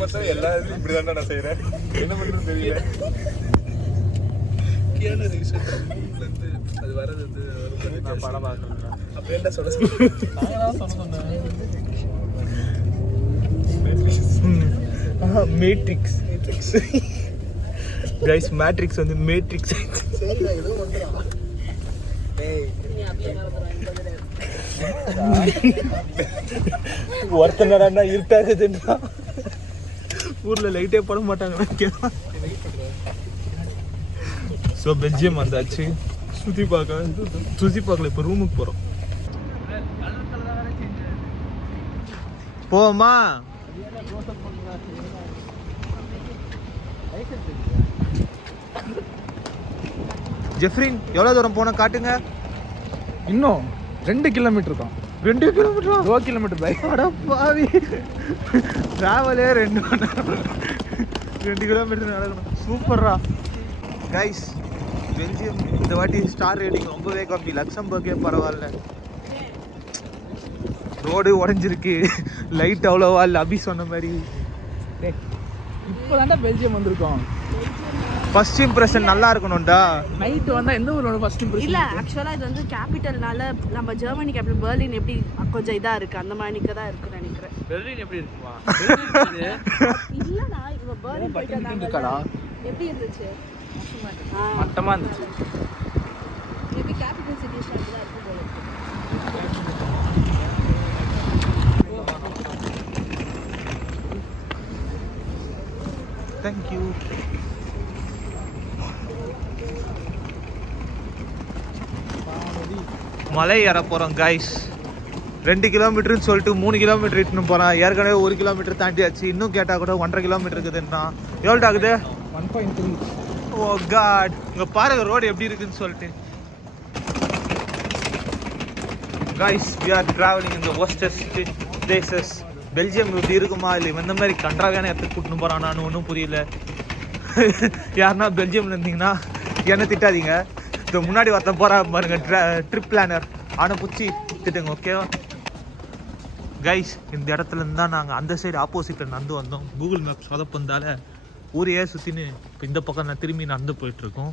பார்த்தா எல்லா இதுலையும் இப்படி தான்டா நான் செய்கிறேன். என்ன பண்ணுறது தெரியல. அது வரது வந்து நான் படம் பார்க்குறேன். அப்போ என்ன சொல்ல சொன்னேன். மேட்ரிக்ஸ் கைஸ், மேட்ரிக்ஸ் வந்து மேட்ரிக்ஸ். ஒருத்தனா இருட்டாகுதுன்னா ஊர்ல லைட்டே போட மாட்டாங்க. ஸோ பெல்ஜியம் வந்தாச்சு. சுற்றி பார்க்கல. இப்போ ரூமுக்கு போகிறோம். போமா ஜெஃப்ரின், எவ்வளோ தூரம் போன காட்டுங்க. இன்னும் 2 கிலோமீட்டர் தான். 2 கிலோமீட்டரா? 2 கிலோமீட்டர் பைக். அட பாவி, ட்ராவலே 2 மணி நேரம். 2 கிலோமீட்டர் நடக்கணும். சூப்பர்ரா கைஸ். பெல்ஜியம் இந்த வாட்டி ஸ்டார் ரேட்டிங் ரொம்பவே கம்மி. லக்சம்பர்க்கே பரவாயில்ல. ரோடு உடஞ்சிருக்கு, லைட் அவ்வளோவா இல்லை. அபி சொன்ன மாதிரி இப்போ தான்டா பெல்ஜியம் வந்திருக்கோம். ஃபர்ஸ்ட் இம்ப்ரெஷன் நல்லா இருக்கணும்டா. நைட் வந்தால் எந்த ஊரோட ஃபர்ஸ்ட் இம்ப்ரெஷன்? இல்லை, ஆக்சுவலாக இது வந்து கேபிட்டல்னால நம்ம ஜெர்மனி கேபிட்டல் பெர்லின் எப்படி கொஞ்சம் இதாக இருக்குது, அந்த மாதிரிக்கு தான் இருக்குன்னு நினைக்கிறேன். பெர்லின் எப்படி இருக்குமா? இல்லைண்ணா, இப்போ பெர்லின் போயிட்டு எப்படி இருந்துச்சு? மட்டமாக இருந்துச்சு. மேபி கேபிட்டல் சிட்டிஸ் தான் இருக்கும் போல. தேங்க்யூ. மலை ஏற போகிறோம் கைஸ். 2 கிலோமீட்டர்னு சொல்லிட்டு 3 கிலோமீட்டர் இட்டுன்னு போகிறான். ஏற்கனவே 1 கிலோமீட்டர் தாண்டியாச்சு. இன்னும் கேட்டால் கூட 1.5 கிலோமீட்டர் இருக்குதுன்னா எவ்வளோ ஆகுது? 1.3. ஓ காட், இங்கே பாருங்க ரோடு எப்படி இருக்குன்னு சொல்லிட்டு. Guys, we are traveling in the worstest places. Belgium இப்படி இருக்குமா இல்லை இந்த மாதிரி கன்றாவியான இடத்துக்கு கூட்டின்னு போகிறான்? நான் ஒன்றும் புரியல. யாருன்னா பெல்ஜியமில் இருந்தீங்கன்னா என்ன திட்டாதீங்க. இந்த முன்னாடி ஒருத்தன் போகிறா பாருங்க, ட்ரிப் பிளானர். ஆனால் பூச்சி திட்டுங்க, ஓகேவா கைஸ்? இந்த இடத்துல இருந்தா நாங்கள் அந்த சைடு ஆப்போசிட்டில் நடந்து வந்தோம். கூகுள் மேப் சொதப்பந்தால ஊரையே சுற்றின்னு இப்போ இந்த பக்கம் நான் திரும்பி நடந்து போயிட்டுருக்கோம்.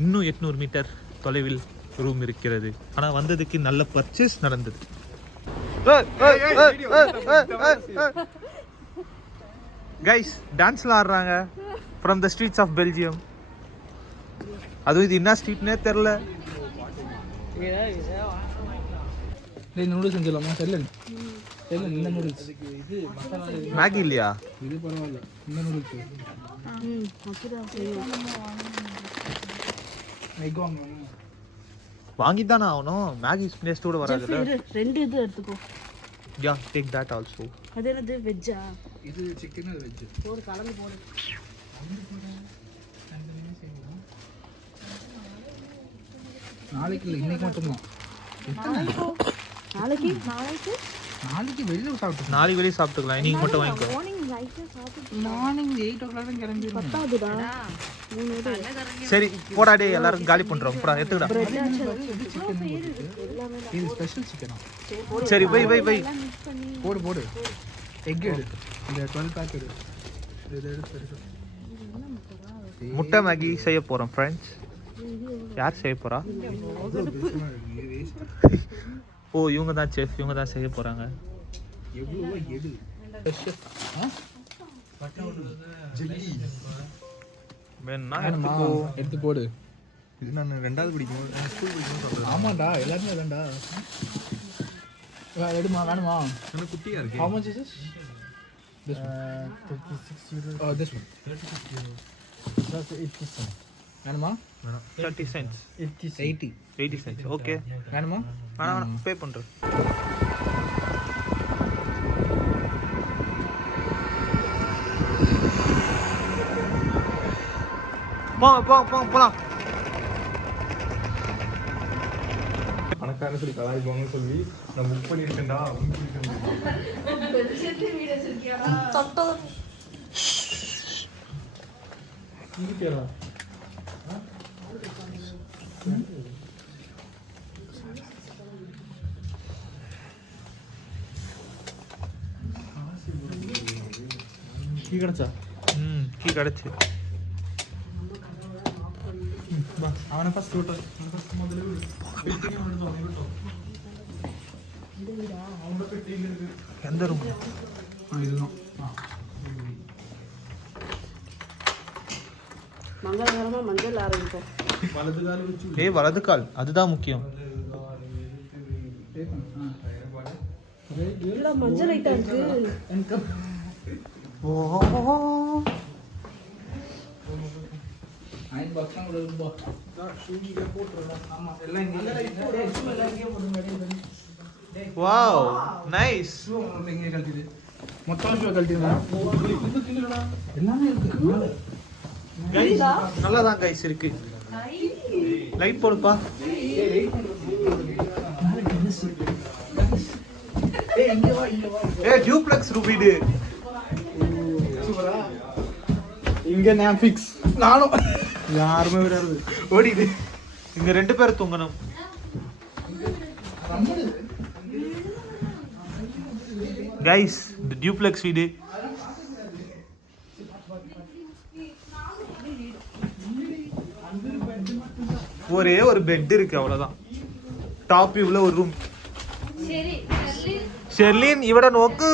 இன்னும் 800 மீட்டர் தொலைவில் ரூம் இருக்கிறது. ஆனால் வந்ததுக்கு நல்ல பர்ச்சேஸ் நடந்தது. கைஸ், டான்ஸ்லாம் ஆடுறாங்க from the streets of Belgium. அதுவும் இது என்ன ஸ்ட்ரீட்னே தெரில. நூடுல்ஸ் செஞ்சிடலாமா? செல்லன் இந்த நூடுல்ஸ். இது மேகி இல்லையா? இது பரவாயில்ல. இந்த நூடுல்ஸ் வாங்கி தானே ஆகணும். மேகி டேஸ்ட்டோட வராது. 2 இது எடுத்துக்கோ. யா, டேக் தட் ஆல்சோ. அது என்னது, வெஜ்ஜா? இது சிக்கன், அது வெஜ். ஒரு கலந்து போடு. நாளைக்கு இல்லை, இன்னைக்கு மட்டும்தான். நாளைக்கு வெளியில் சாப்பிட்டு நாளைக்கு வெளியே சாப்பிட்டுக்கலாம். இன்னைக்கு மட்டும் வாங்கிக்கோ. மார்னிங் 8 o'clock கிளம்பி. சரி போடா, டே எல்லாரும் காலி பண்ணுறோம். போடா எடுத்துக்கடா. இது ஸ்பெஷல் சிக்கனா? சரி வை வை வை. போடு. எக் எடு. இந்த 12 பேக் எடு. இது எடுத்து முட்டை மேகி செய்ய போகிறோம் ஃப்ரெண்ட்ஸ். யார் செய்ய போகிறா? ஓ, இவங்க தான் செஃப். இவங்க தான் செய்ய போகிறாங்க. எவ்வளோ எடு. வேணும்னா எடுத்து போடு. இது நான் 2வது படிக்கும் ஸ்கூல் படிக்கணும்னு சொல்கிறேன். ஆமாண்டா, எல்லாருமே வேண்டா. எடுமா, வேணுமா? இன்னும் குட்டியாக இருக்கு. How much is this? This one. 36 euros. Oh, this one. 36 euros. That's 80 cents. வேணுமா? 30 cents. 80 cents. ஓகே. வேணுமா? வேணாம், பே பண்ணுறேன். போலாம். பணக்காரன்னு சொல்லி கலாய்ப்பாங்கன்னு சொல்லி நான் புக் பண்ணியிருக்கேன்டா. கீ கிடைச்சா கீ கிடச்சி. അവനെ ഫസ്റ്റ് വിട്ടോ எந்த ரூம்? மங்களகரமா மஞ்சள் ஆரம்பிப்போம். ஏய் வலது கால் அதுதான் முக்கியம். மஞ்சள் லைட்டா இருக்கு. Wow nice. மொத்தம் கழட்டிடுங்க. எல்லாமே இருக்கு. நல்லா தான் கைஸ் இருக்கு. லைட் போடுப்பா. ஏய் டியூப்ளெக்ஸ் ரூபிடு. இங்க நான் ஃபிக்ஸ். நானும் யாருமே விடாது ஓடிடு. இங்க 2 பேர் தூங்கணும். கைஸ் இந்த டியூப்ளெக்ஸ் வீடு. ஒரே ஒரு பெட் இருக்கு அவ்வளவுதான். டாப் வியூல ஒரு ரூம். ஷெர்லின் இவட நோக்கு.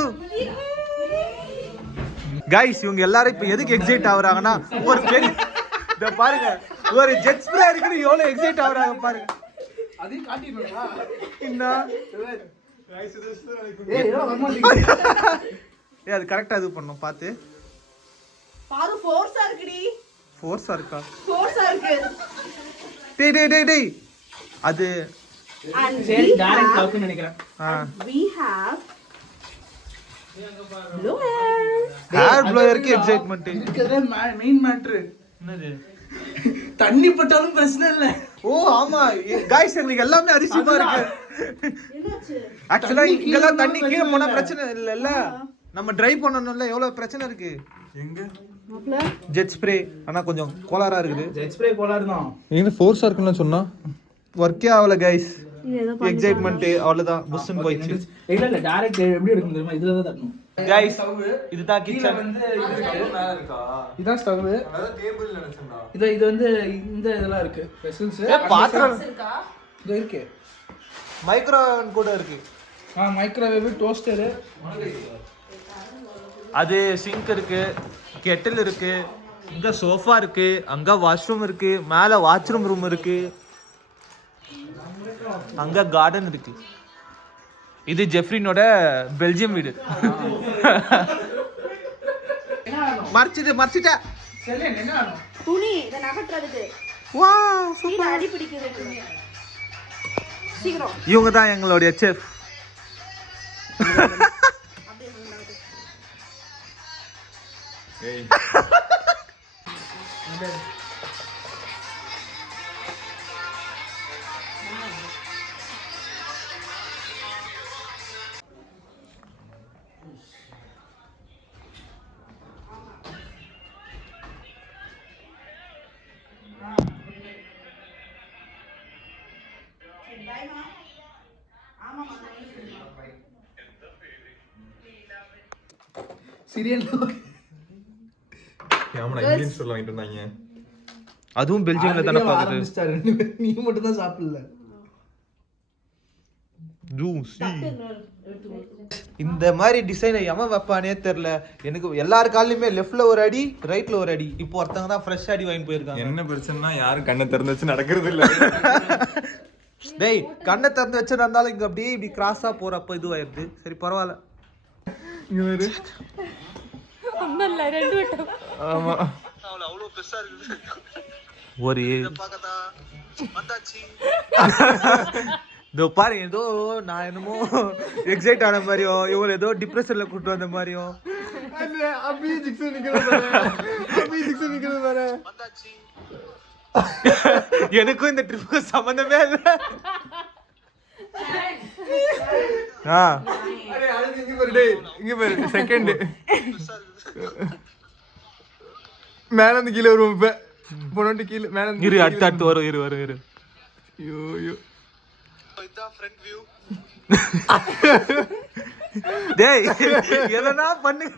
கைஸ் இவங்க எல்லாரும் இப்ப எதுக்கு எக்ஸைட் ஆகுறாங்கன்னா ஒரு பெரிய இத பாருங்க ஒரு ஜெட் ஸ்ப்ரே இருக்குன்னு எவ்வளவு எக்ஸைட் ஆகுறாங்க பாருங்க. அதையும் காட்டிடுறா என்ன கைஸ் ஏய் அது கரெக்ட்டா இது பண்ணனும் பாத்து. பாரு ஃபோர்ஸா இருக்குடி. ஃபோர்ஸா இருக்கா? ஃபோர்ஸா இருக்கு. டேய் அது சரி டைரக்ட் டாக்னு நினைக்கிறேன். we have ஹேர் ப்ளோயருக்கு எக்ஸைட்மென்ட். இதுக்கே மெயின் மேட்டர் என்னது? தண்ணி பட்டாலும் பிரச்சனை இல்ல. ஓ ஆமா गाइस உங்களுக்கு எல்லாமே அதிசயமா இருக்கு. என்னாச்சு? ஆக்சுவலா இங்கலாம் தண்ணி கீழ போனா பிரச்சனை இல்லல்ல. நம்ம டிரைவ் பண்ணனும்ல எவ்வளவு பிரச்சனை இருக்கு. எங்க மாப்ள ஜெட் ஸ்ப்ரே ஆனா கொஞ்சம் கோளாரா இருக்குது. ஜெட் ஸ்ப்ரே கோளாறு தான். நீங்க ஃபோர்ஸா இருக்குன்னு சொன்னா வர்க்கே ஆவல गाइस. ஏதோ எக்ஸைட்மென்ட் அவ்வளவுதான் புஷ்ன்னு போயிச்சு. இல்ல டைரக்ட் எப்படி எடுக்கும் தெரியுமா? இதுல தான் தட்டணும். गाइस இதுதான் கிச்சன். வந்து இது இருக்கு மேல இருக்கா? இதான் ஸ்டவ். அத டேபிள் நினைச்சேன்டா. இது வந்து இந்த இதெல்லாம் இருக்கு. வெசல்ஸ். ஏ பாத்திரம் இருக்கா? இது இருக்கு. மைக்ரோவேவ் கூட இருக்கு. Microwave toaster. அது சிங்க் இருக்கு, கெட்டில் இருக்கு, இங்க சோஃபா இருக்கு, அங்க வாஷ்ரூம் இருக்கு, மேல வாஷ்ரூம் ரூம் இருக்கு, அங்க கார்டன் இருக்கு. இது ஜெஃப்ரினோட பெல்ஜியம் வீடு. மறைச்சிட்ட சரி என்ன ஆகும்? துணி இத நகட்றதுக்கு. வாவ் கீழ அடி பிடிக்குது துணி. சீக்கிரம். இவங்க தான் எங்களுடைய செஃப். சீரியல் அதுவும் பெல்ஜியம்ல தான பாக்குது. நீ மட்டும் தான் சாப்பிடல. இந்த மாதிரி டிசைனை எவன் வைப்பானே தெரியல எனக்கு. எல்லார் காலையுமே லெஃப்ட்ல ஒரு அடி ரைட்ல ஒரு அடி. இப்போ ஒருத்தங்க தான் ஃப்ரெஷ் அடி வாங்கி போயிருக்காங்க. என்ன பிரச்சனைனா யாரும் கண்ணை திறந்து வச்சு நடக்கிறது இல்ல. டேய் கண்ணை திறந்து வச்சு நடந்தாலும் இங்க அப்படியே இப்படி கிராஸா போறப்ப இதுவாயிருது. சரி பரவாயில்ல. ஒண்ணல்ல ரெண்டு வட்டம். ஆமா அவ்வளவு பெருசா இருக்குது. ஒரு வந்தாச்சு. இதோ பாரு ஏதோ நான் என்னமோ எக்ஸைட் ஆன மாதிரியும் இவங்க ஏதோ டிப்ரெஷன்ல கூட்டு வந்த மாதிரியும். எனக்கும் இந்த ட்ரிப்புக்கு சம்பந்தமே இல்லை. செகண்ட் மேல இருந்து கீழே வருவோம். இப்ப பொண்ணு கீழே மேல இரு அடுத்து வரும். இரு ஐயோ டேய் எதனா பண்ணுங்க.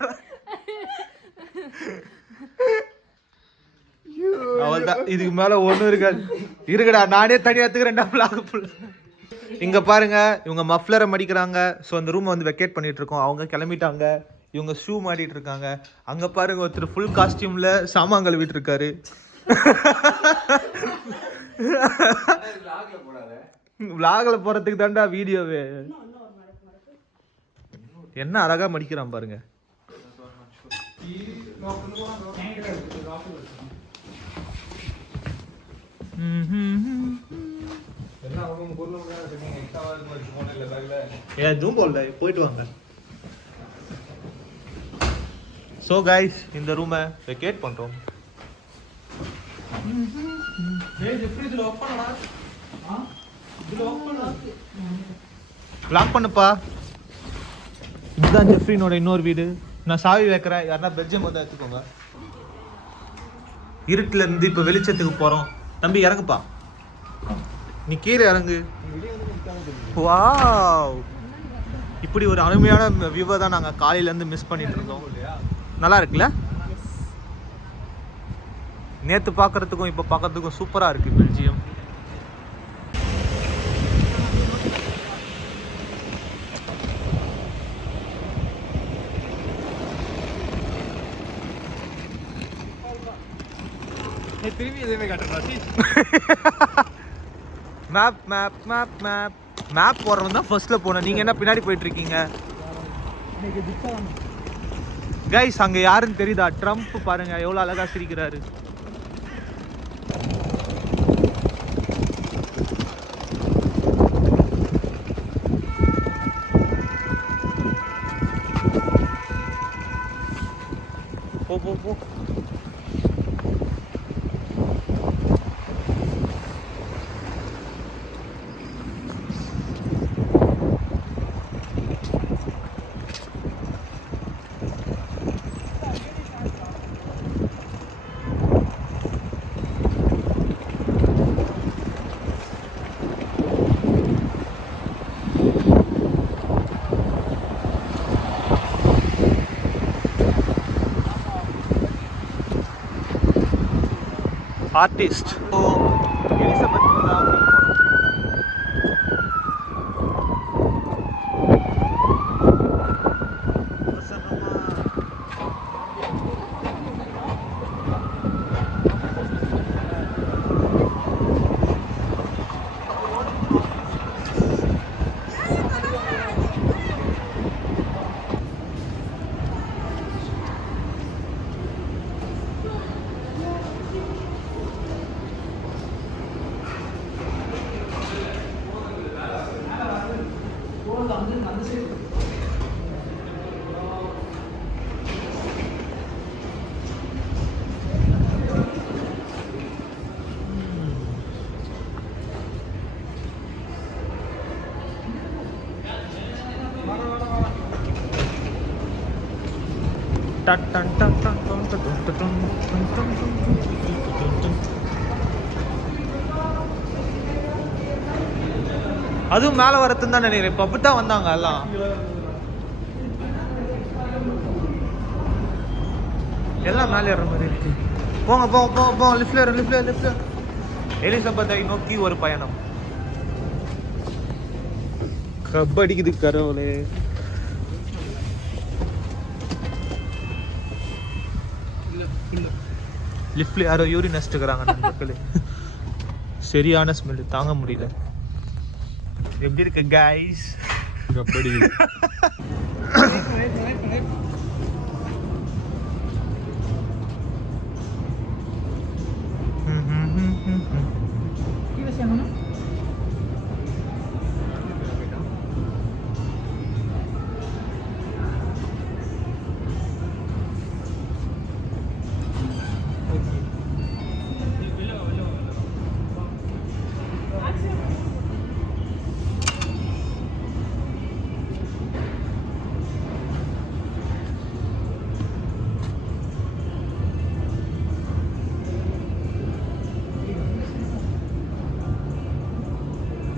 அவள்தான், இதுக்கு மேல ஒண்ணும் இருக்காது. இருக்குடா, நானே தனியா எடுத்துக்கிறேன்டா vlog full. இங்க பாருங்க, இவங்க மஃப்ளரை மடிக்கிறாங்க. ஸோ அந்த ரூமை வந்து வெக்கேட் பண்ணிட்டு இருக்கோம். அவங்க கிளம்பிட்டாங்க. இவங்க ஷூ மாட்டிட்டு இருக்காங்க. அங்க பாருங்க, ஒருத்தர் ஃபுல் காஸ்டியூம்ல சாமான் கழுவிட்டு இருக்காரு. vlogல போறதுக்கு தான்டா வீடியோவே. என்ன அழகா மடிக்கிறான் பாருங்க. எதுவும் போடல, போயிட்டு வாங்க. ஸோ கைஸ், இந்த ரூமை வெக்கேட் பண்றோம். லாக் பண்ணுப்பா. இதுதான் ஜெஃப்ரினோட இன்னொரு வீடு. நான் சாவி வைக்கிறேன், யாருன்னா பெல்ஜியம் வந்து எடுத்துக்கோங்க. இருட்டுல இருந்து இப்ப வெளிச்சத்துக்கு போறோம். தம்பி இறங்குப்பா, நீ கீழே இறங்கு. வாவ், இப்படி ஒரு அருமையான வியூவை தான் நாங்க காலையில இருந்து மிஸ் பண்ணிட்டு இருந்தோம். நல்லா இருக்குல்ல? நேத்து பாக்குறதுக்கும் இப்ப பாக்குறதுக்கும் சூப்பரா இருக்கு பெல்ஜியம். திரும்பி எதுவுமே காட்டுறா. Map map map map map போடுறவன் தான் ஃபர்ஸ்ட்ல போனேன். நீங்க என்ன பின்னாடி போயிட்டு இருக்கீங்க? கைஸ், அங்க யாருன்னு தெரியுதா? ட்ரம்ப் பாருங்க எவ்வளவு அழகா சிரிக்கிறாரு. போ போ போ. ஆர்டிஸ்ட் எலிசபெத் அதுவும் மேல வரத்துன்னு தான் நினைக்கிறேன். இப்ப அப்படித்தான் வந்தாங்க எல்லாம். எல்லாம் மேலே ஏற மாதிரி இருக்கு. போங்க போங்க போங்க போங்க. லிஃப்ட்ல எலிசபெத்தை நோக்கி ஒரு பயணம். கபடிக்குது கரோலே. லிஃப்ட்ல யாரோ யூரின் நஷ்டுக்கிறாங்க நண்பர்களே. சரியான ஸ்மெல், தாங்க முடியல. எப்படி இருக்கு கைஸ்? கபடி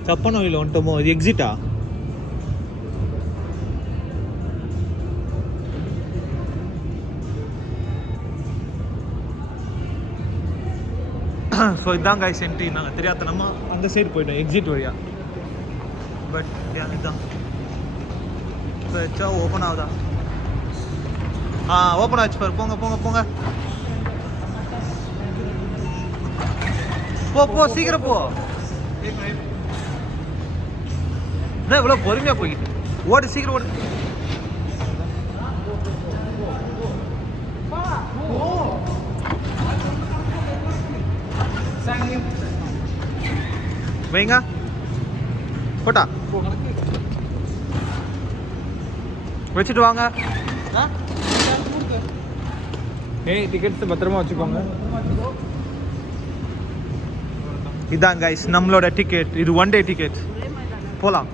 தப்பான வழியில் வந்துட்டோமோ? இது எக்ஸிட்டா? ஸோ இதான் கைஸ் என்ட்ரி. நாங்கள் தெரியாதனமா அந்த சைடு போயிட்டோம் எக்ஸிட் வழியா. பட் இதுதான் இப்போ வச்சா ஓப்பன் ஆகுதா? ஓப்பன் ஆச்சு பாரு. போங்க போங்க போங்க, போ சீக்கிரம் போ. என்ன இவ்வளோ பொறுமையாக போய்கிட்டு? ஓடு சீக்கிரம் ஓடு. வைங்க போட்டா வச்சுட்டு வாங்க. ஏய் டிக்கெட்ஸ் பத்திரமா வச்சுக்கோங்க. இதான் கைஸ் நம்மளோட டிக்கெட். இது 1 day டிக்கெட். போலாம்.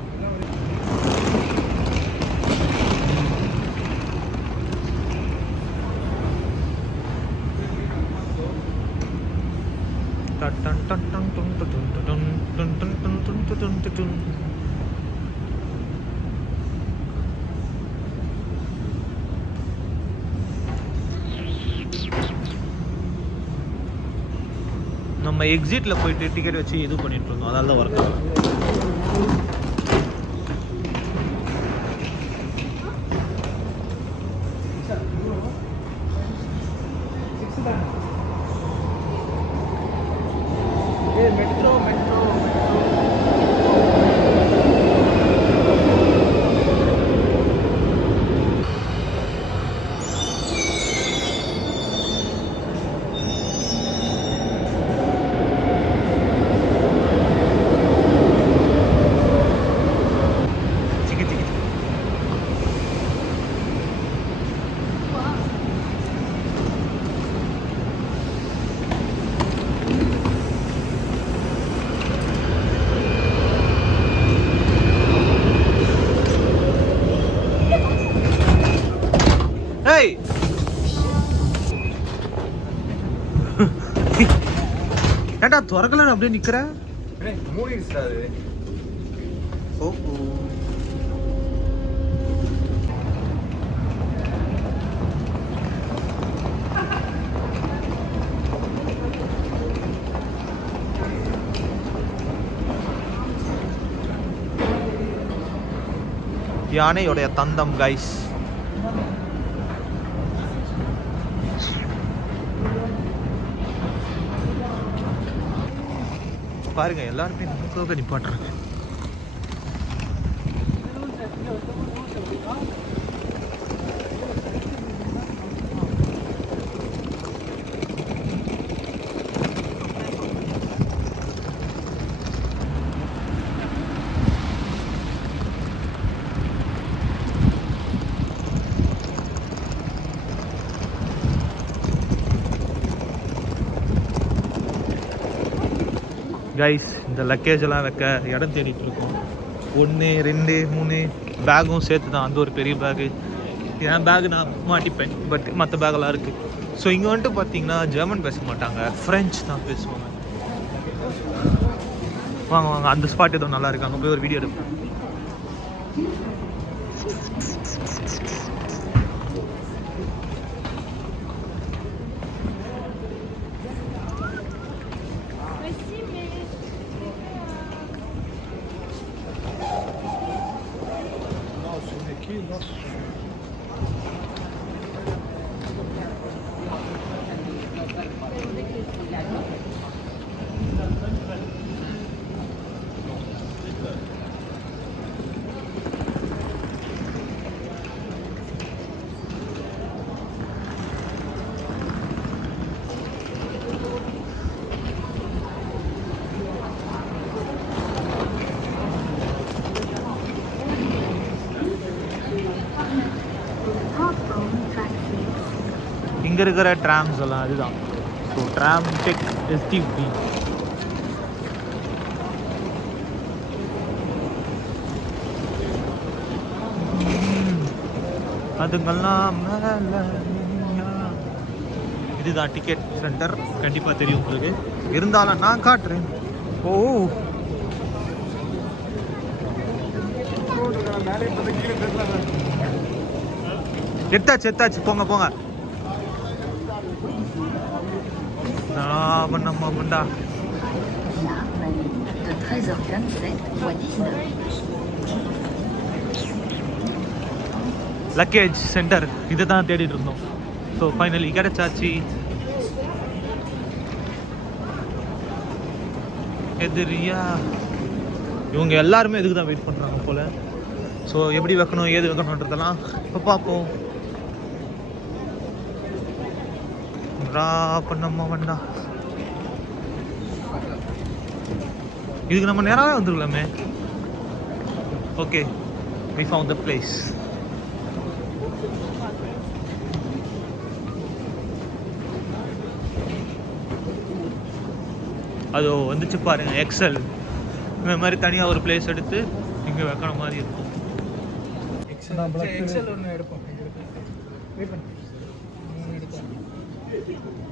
நம்ம எக்ஸிட்ல போயிட்டு டிக்கெட் வச்சு இது பண்ணிட்டு இருந்தோம், அதனால தான் ஒர்க் ஆகும். மெட்ரோ மெட்ரோ ஏன்டா திறக்கல அப்படியே நிக்கிற? மூடிடுச்சா அது? ஓஹோ யானையோடைய தந்தம் கைஸ். பாருங்க எல்லாருமே நமக்காக நிப்பாட்டுறாங்க. கைஸ் இந்த லக்கேஜ் எல்லாம் வைக்க இடம் தேடிட்டு இருக்கோம். 1 2 3 பேகும் சேர்த்து தான். அந்த ஒரு பெரிய பேகு, என் பேகு நான் மாட்டிப்பேன், பட் மற்ற பேக்கெல்லாம் இருக்குது. ஸோ இங்கே வந்துட்டு பார்த்தீங்கன்னா ஜெர்மன் பேச மாட்டாங்க, ஃப்ரெஞ்ச் தான் பேசுவாங்க. வாங்க வாங்க, அந்த ஸ்பாட் ஏதோ நல்லா இருக்கு, அங்கே போய் ஒரு வீடியோ எடுப்பேன். இங்கே இருக்கிற ட்ராம்ஸ் எல்லாம் அதுதான். ஸோ ட்ராம் டெக் எஸ்டிபி. அதுங்கெல்லாம் இதுதான் டிக்கெட் சென்டர். கண்டிப்பாக தெரியும் உங்களுக்கு, இருந்தாலும் நான் காட்டுறேன். ஓ எத்தாச்சு எத்தாச்சு, போங்க போங்க. நம்ம பண்ணா 13h27, voie 19. லக்கேஜ் சென்டர் இதை தான் தேடிட்டு இருந்தோம். ஸோ ஃபைனலி கிடைச்சாச்சு. எதிரியா இவங்க எல்லாருமே இதுக்கு தான் வெயிட் பண்ணுறாங்க போல். ஸோ எப்படி வைக்கணும் ஏது வைக்கணுன்றதெல்லாம் இப்போ பார்ப்போம். பண்ணம்மா வேண்டா, இதுக்கு நம்ம நேராகவே வந்துருக்கலாமே. Okay, we found the place. அதோ வந்துச்சு பாருங்க எக்ஸல். இந்த மாதிரி தனியாக ஒரு பிளேஸ் எடுத்து இங்கே வைக்கிற மாதிரி இருக்கும். எக்ஸல் ஒன்று எடுப்போம். வெயிட் பண்ணு,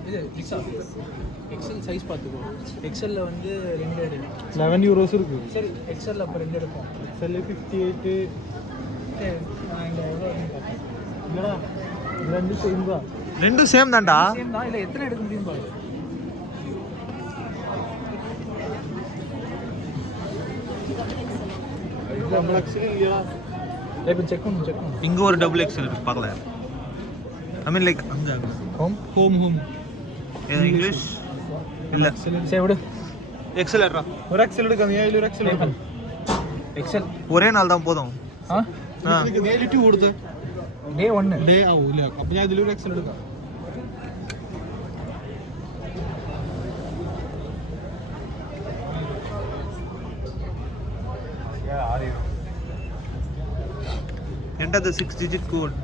இது எக்ஸல் சைஸ் பார்த்துக்கோ. எக்ஸலில் வந்து 2 எடு. 11 euros இருக்கு. சரி, எக்ஸலில் அப்போ 2 எடுப்போம். செல்லு 58. நான் இங்கே எவ்வளோ பார்ப்பேன். இல்லடா, ரெண்டு சேம் தான். ரெண்டும் சேம் தான்டா. சேம் தான். இல்லை எத்தனை எடுக்க முடியும் பாரு. இப்போ செக் பண்ணு. இங்கே ஒரு டபுள் எக்ஸல் இருக்கு, பார்க்கல. ஐ மீன் லைக் அங்கே ஹோம் இங்கிலீஷ் இல்லை. சரி விடு. எக்ஸல் ஏறா, ஒரு எக்ஸல் എടുക്കാം. ഏതിൽ ഒരു എക്സൽ എടുക്കാം. எக்ஸல் ஒரே நாள் தான் போதும். ആ നേരിട്ട് കൊടുത്ത് ഡേ 1 ഡേ ആവൂല. അപ്പോൾ ഞാൻ ഇതിലൊരു എക്സൽ എടുക്കാം. Enter the 6-digit code.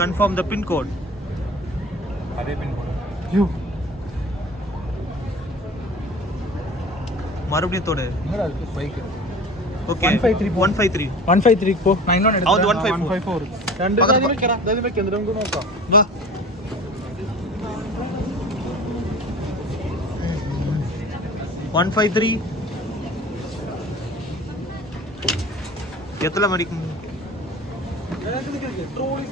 Confirm the pin code. അതേ പിൻ കോഡ്. யூ மறுபடியும் தோடு. என்னடா இருக்கு பைக். ஓகே 153 153. 153 போ. நான் இன்னொன்னு அது எடுத்தேன். 154. രണ്ട് കാര്യം വെക്കണം. അതായത് വെക്കാം. എന്നിട്ട് നമുക്ക് നോക്കാം. வா. 153. எத்தனை மணிக்கு? ട്രോളി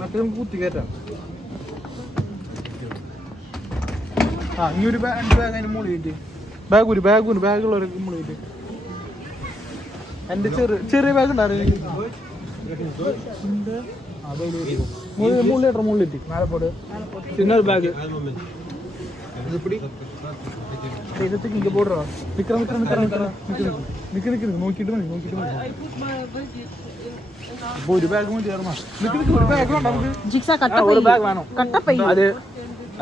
മറ്റേ നമുക്ക് കുത്തി കയറ്റാം. ആ ഈ ഒരു ബാഗ് അതിന് മുകളിൽ കിട്ടി. ബാഗുള്ള മുകളിൽ കിട്ടി. എൻ്റെ ചെറിയ ബാഗ് ഉണ്ടായിരുന്നു. മുകളിലിട്ടി മേലെ പോട്. இன்னொரு பேக் இதுக்கு இங்கே போடுறா. நிற்கிறேன் നോക്കിയിട്ട് മതി. അപ്പോൾ ഒരു ബാഗ് മതി. ഒരു ബാഗ് വേണ്ട നമുക്ക്. ஜிக்ஸா கட்ட ஒரு பேக் வேணும். கட்ட பை அது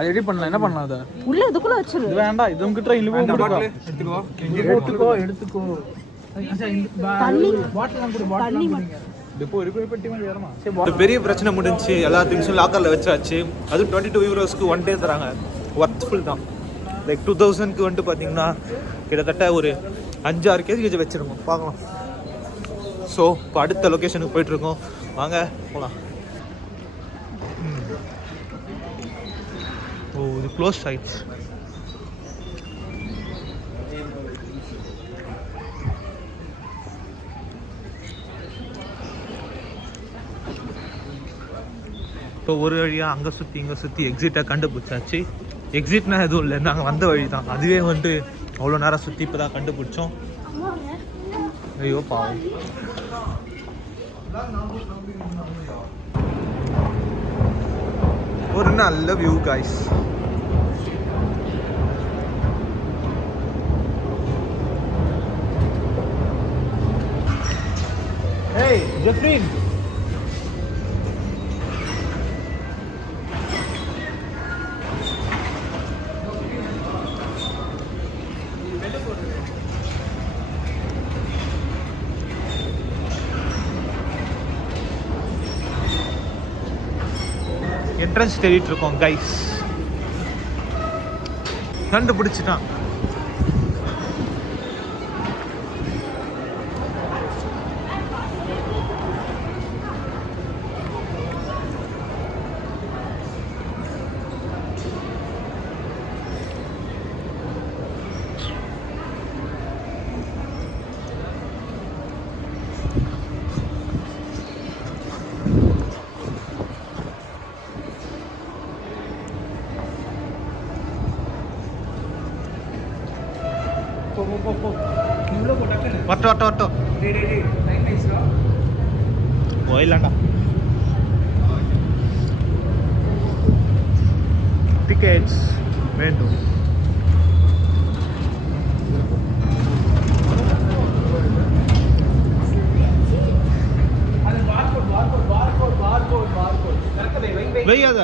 ரெடி பண்ணலாம். என்ன பண்ணலாம்? அதை உள்ள இதுக்குள்ள வச்சிரு. இது வேண்டாம். இது நமக்கு ட்ரெயினில் போகும். எடுத்துக்கோ. தண்ணி பாட்டில் இப்போ ஒரு பெட்டி மாதிரி ஏறமா. ஒரு பெரிய பிரச்சனை முடிஞ்சு எல்லா திங்ஸும் லாக்கரில் வச்சாச்சு. அது 22 யூரோஸ்க்கு 1 டே தராங்க. ஒர்த்ஃபுல் தான். லைக் 2000க்கு வந்துட்டு பார்த்தீங்கன்னா கிட்டத்தட்ட ஒரு 5-6 கேஜி வச்சுருக்கோம். பார்க்கலாம். ஸோ இப்போ அடுத்த லொக்கேஷனுக்கு போயிட்டுருக்கோம். வாங்க போகலாம். ஓ, இது க்ளோஸ் ஆயிடுச்சு. இப்போ ஒரு வழியாக அங்கே சுற்றி இங்கே சுற்றி எக்ஸிட்டை கண்டுபிடிச்சாச்சு. எக்ஸிட்னா எதுவும் இல்லை, நாங்கள் வந்த வழி தான். அதுவே வந்துட்டு அவ்வளோ நேரம் சுற்றி இப்போ தான் கண்டுபிடிச்சோம். ஐயோ பாவம். ஒரு நல்ல வியூ காய்ஸ். ஏய் ஜெஃப்ரின், என்ட்ரன்ஸ் தேடிட்டு இருக்கோம் கைஸ். கண்டுபிடிச்சிட்டான். ஒட்டோ போயிடலாம்டா. டிக்கெட்ஸ் வேண்டும். வையாத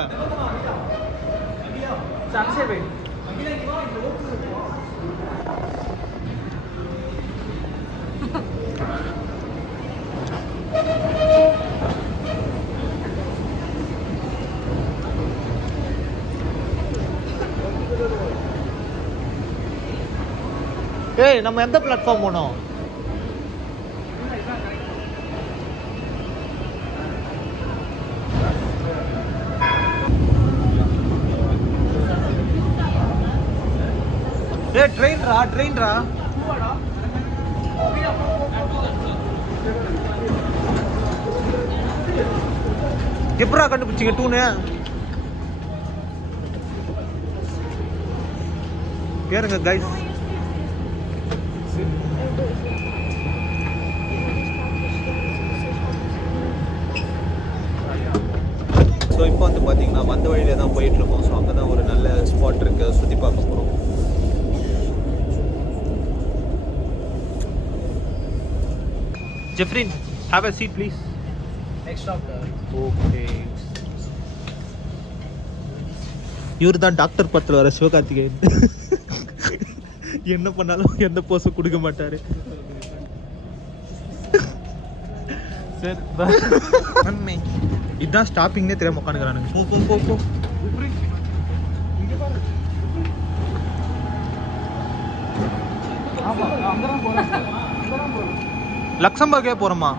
ஏய், நம்ம எந்த பிளாட்ஃபார்ம் போனோம்? ஏய், ட்ரெயின்ரா எப்படா கண்டுபிடிச்சிங்க டூனு? கேளுங்க கைஸ். ஸோ இப்போ வந்து பார்த்தீங்கன்னா வந்த வழியிலே தான் போயிட்டுருக்கோம். ஸோ அங்கே தான் ஒரு நல்ல ஸ்பாட் இருக்குது, அதை சுற்றி பார்க்க போகிறோம். Jeffrin, have a seat please. Next stop. Okay. இவர் தான் டாக்டர் படத்தில் வர சிவகார்த்திகேயன். என்ன பண்ணாலும் எந்த போஸும் கொடுக்க மாட்டாரு. சரி, இதுதான் ஸ்டாப்பிங்னே தெரியாம உட்காந்துக்கிறானுங்க. போ போ போ போ. லக்சம்பர்கே போறோமா?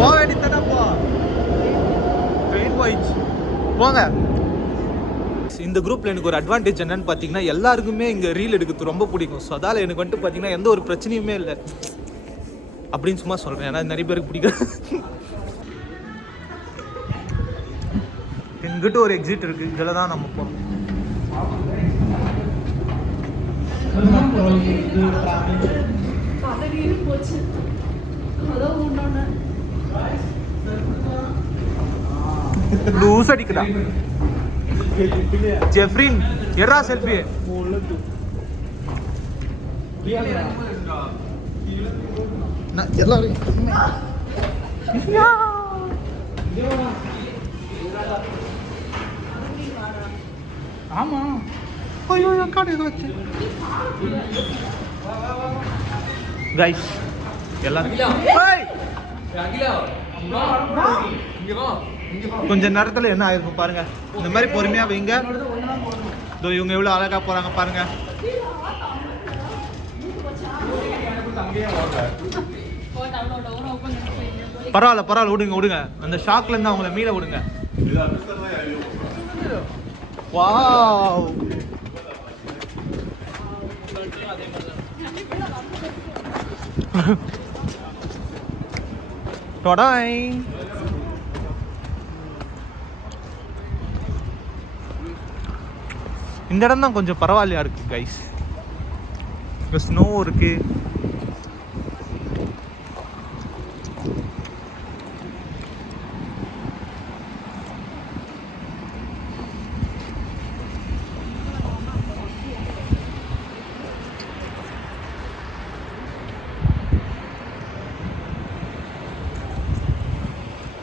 போக வேண்டியதானே, போ. ட்ரெயின் போயிடுச்சு, போங்க. இந்த குரூப்பில் எனக்கு ஒரு அட்வான்டேஜ் என்னன்னு பார்த்தீங்கன்னா, எல்லாருக்குமே இங்கே ரீல் எடுக்கிறது ரொம்ப பிடிக்கும். ஸோ அதால் எனக்கு வந்துட்டு பார்த்தீங்கன்னா எந்த ஒரு பிரச்சனையுமே இல்லை அப்படின்னு சும்மா சொல்கிறேன். ஏன்னா நிறைய பேருக்கு பிடிக்கும். எங்கிட்ட ஒரு எக்ஸிட் இருக்குது, இதில் தான் நம்ம போகிறோம். லூஸ் அடிக்குதா ஜெஃப்ரின்? எறா செல்ஃபி எல்லாரும் ஆமா. ஐயோ, காடு எதை வச்சு கைஸ் எல்லாரும் கொஞ்ச நேரத்தில் என்ன ஆயிருக்கும் பாருங்க. இந்த மாதிரி பொறுமையா வைங்க. இதோ இவங்க எவ்வளவு அழகா போறாங்க பாருங்க. பரவாயில்ல பரவாயில்ல, விடுங்க விடுங்க. அந்த ஷாக்ல இருந்து அவங்கள மீள விடுங்க. வாவ், டொடாய். இந்த இடம் தான் கொஞ்சம் பரவாயில்லையா இருக்கு கைஸ். இங்கே ஸ்னோ இருக்கு.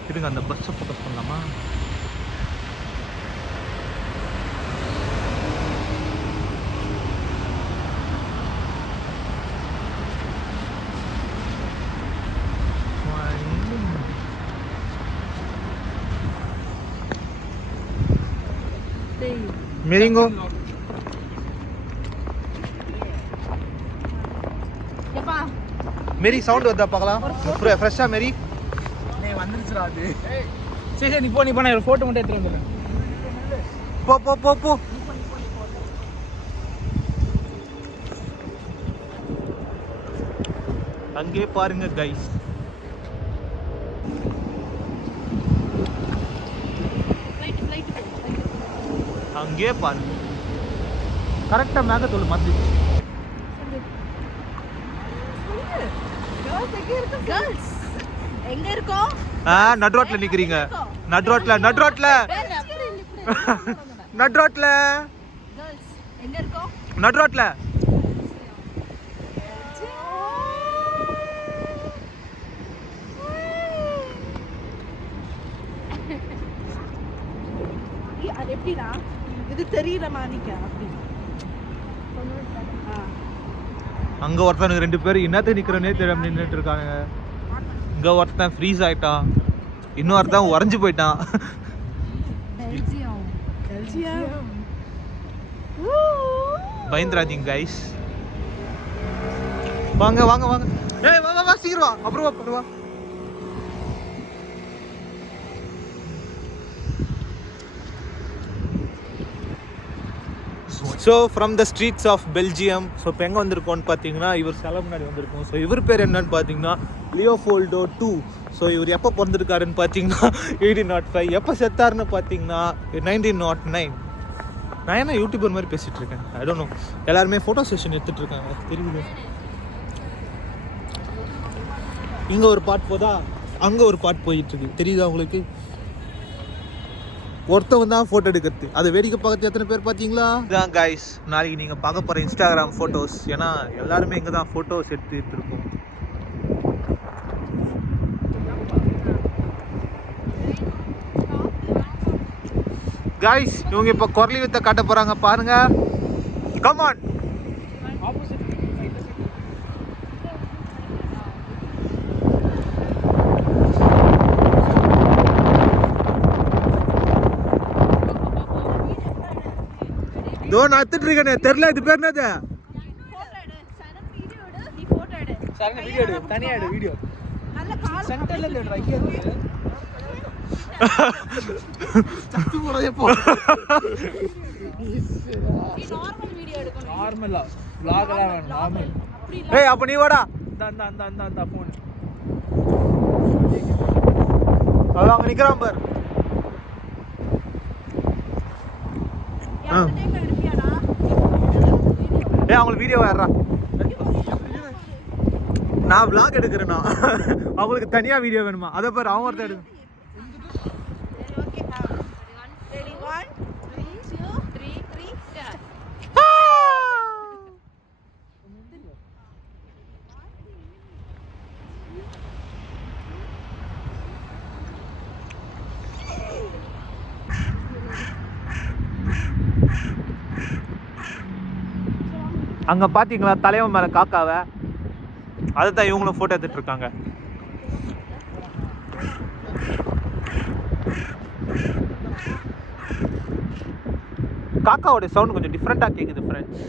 இருங்க, அந்த பஸ்ஸை ஃபோக்கஸ் பண்ணலாமா? मेरिंगो मेरी साउंड வந்தா பார்க்கலாம். ஃப்ரெஷ்ஷா மேரி நீ வந்துருச்சுடா அது. சரி சரி, நீ போ நான் ஒரு போட்டோ மட்டும் எடுத்து வந்துறேன். போ போ போ போ. அங்கே பாருங்க கைஸ். இங்கே பாரு கரெக்டாக மேகத்தூள் மாற்றிச்சு. கேர்ள்ஸ் எங்க இருக்கோம்? நடுரோட்டில் நிற்கிறீங்க. நடுரோட்டில் கேர்ள்ஸ் எங்க இருக்கோம்? நடுரோட்டில் அது எப்படினா இது தெரியற மாணிக்க அப்படி அங்கே ஒருத்தனுக்கு 2 பேர் என்னத்துக்கு நிற்கிறனே தெரியாம நின்றுட்டு இருக்காங்க. இங்கே ஒருத்தன் ஃப்ரீஸ் ஆகிட்டான், இன்னொருத்தன் உறைஞ்சு போயிட்டான். பயந்துராதீங்க கைஸ். வாங்க வாங்க வாங்க. ஏய் வா வா சீக்கிரம் வா. அப்புறம் வா. So from the streets of Belgium. So இப்போ எங்கே வந்திருக்கோன்னு பார்த்தீங்கன்னா இவர் சில முன்னாடி வந்திருக்கோம். ஸோ இவர் பேர் என்னன்னு பார்த்தீங்கன்னா லியோபோல்டோ 2. ஸோ இவர் எப்போ பிறந்திருக்காருன்னு பார்த்தீங்கன்னா 1805. எப்போ செத்தாருன்னு பார்த்தீங்கன்னா 1909. நான் என்ன யூடியூபர் மாதிரி பேசிகிட்டு இருக்கேன், ஐ டோன்ட் நோ. எல்லாருமே ஃபோட்டோ செஷன் எடுத்துகிட்டு இருக்காங்க தெரியுது. இங்கே ஒரு பார்ட் போதா, அங்கே ஒரு பார்ட் போயிட்டுருக்கு தெரியுதா உங்களுக்கு? ஒருத்தவன் தான் ஃபோட்டோ எடுக்கிறது, அதை வேடிக்கை பார்க்கறது எத்தனை பேர் பார்த்தீங்களா? இதான் கைஸ் நாளைக்கு நீங்கள் பார்க்க போகிற இன்ஸ்டாகிராம் ஃபோட்டோஸ். ஏன்னா எல்லாருமே இங்கே தான் ஃபோட்டோஸ் எடுத்துகிட்டு இருக்கோம். கைஸ் இவங்க இப்போ குரலி வித்தை காட்ட போகிறாங்க பாருங்க. Come on. இதோ நான் எடுத்துட்டு இருக்கேனே, தெரியல இது பேர் என்னது? வீடியோ எடு, தனியா எடு வீடியோ. சென்டர்ல எடு, இங்க இருக்கு. சத்து போறதே போ. நார்மல் வீடியோ எடுக்கணும். நார்மலா vlog எல்லாம் வேணும், நார்மல். ஏய் அப்ப நீ வாடா. அந்த போன். அவன் அங்க நிக்கறான் பார். ஏய் அவங்களுக்கு வீடியோ வேறடா. நான் vlog எடுக்கிறேன்னா அவங்களுக்கு தனியா வீடியோ வேணுமா? அதை பாரு அவன் ஒருத்தர் எடுக்க. அங்க பாத்தீங்களா தலைவன் மேல காக்காவை? அதுதான் இவங்களும் போட்டோ எடுத்துட்டு இருக்காங்க. காக்காவோட சவுண்ட் கொஞ்சம் டிஃப்ரெண்டா கேக்குது ஃப்ரெண்ட்ஸ்.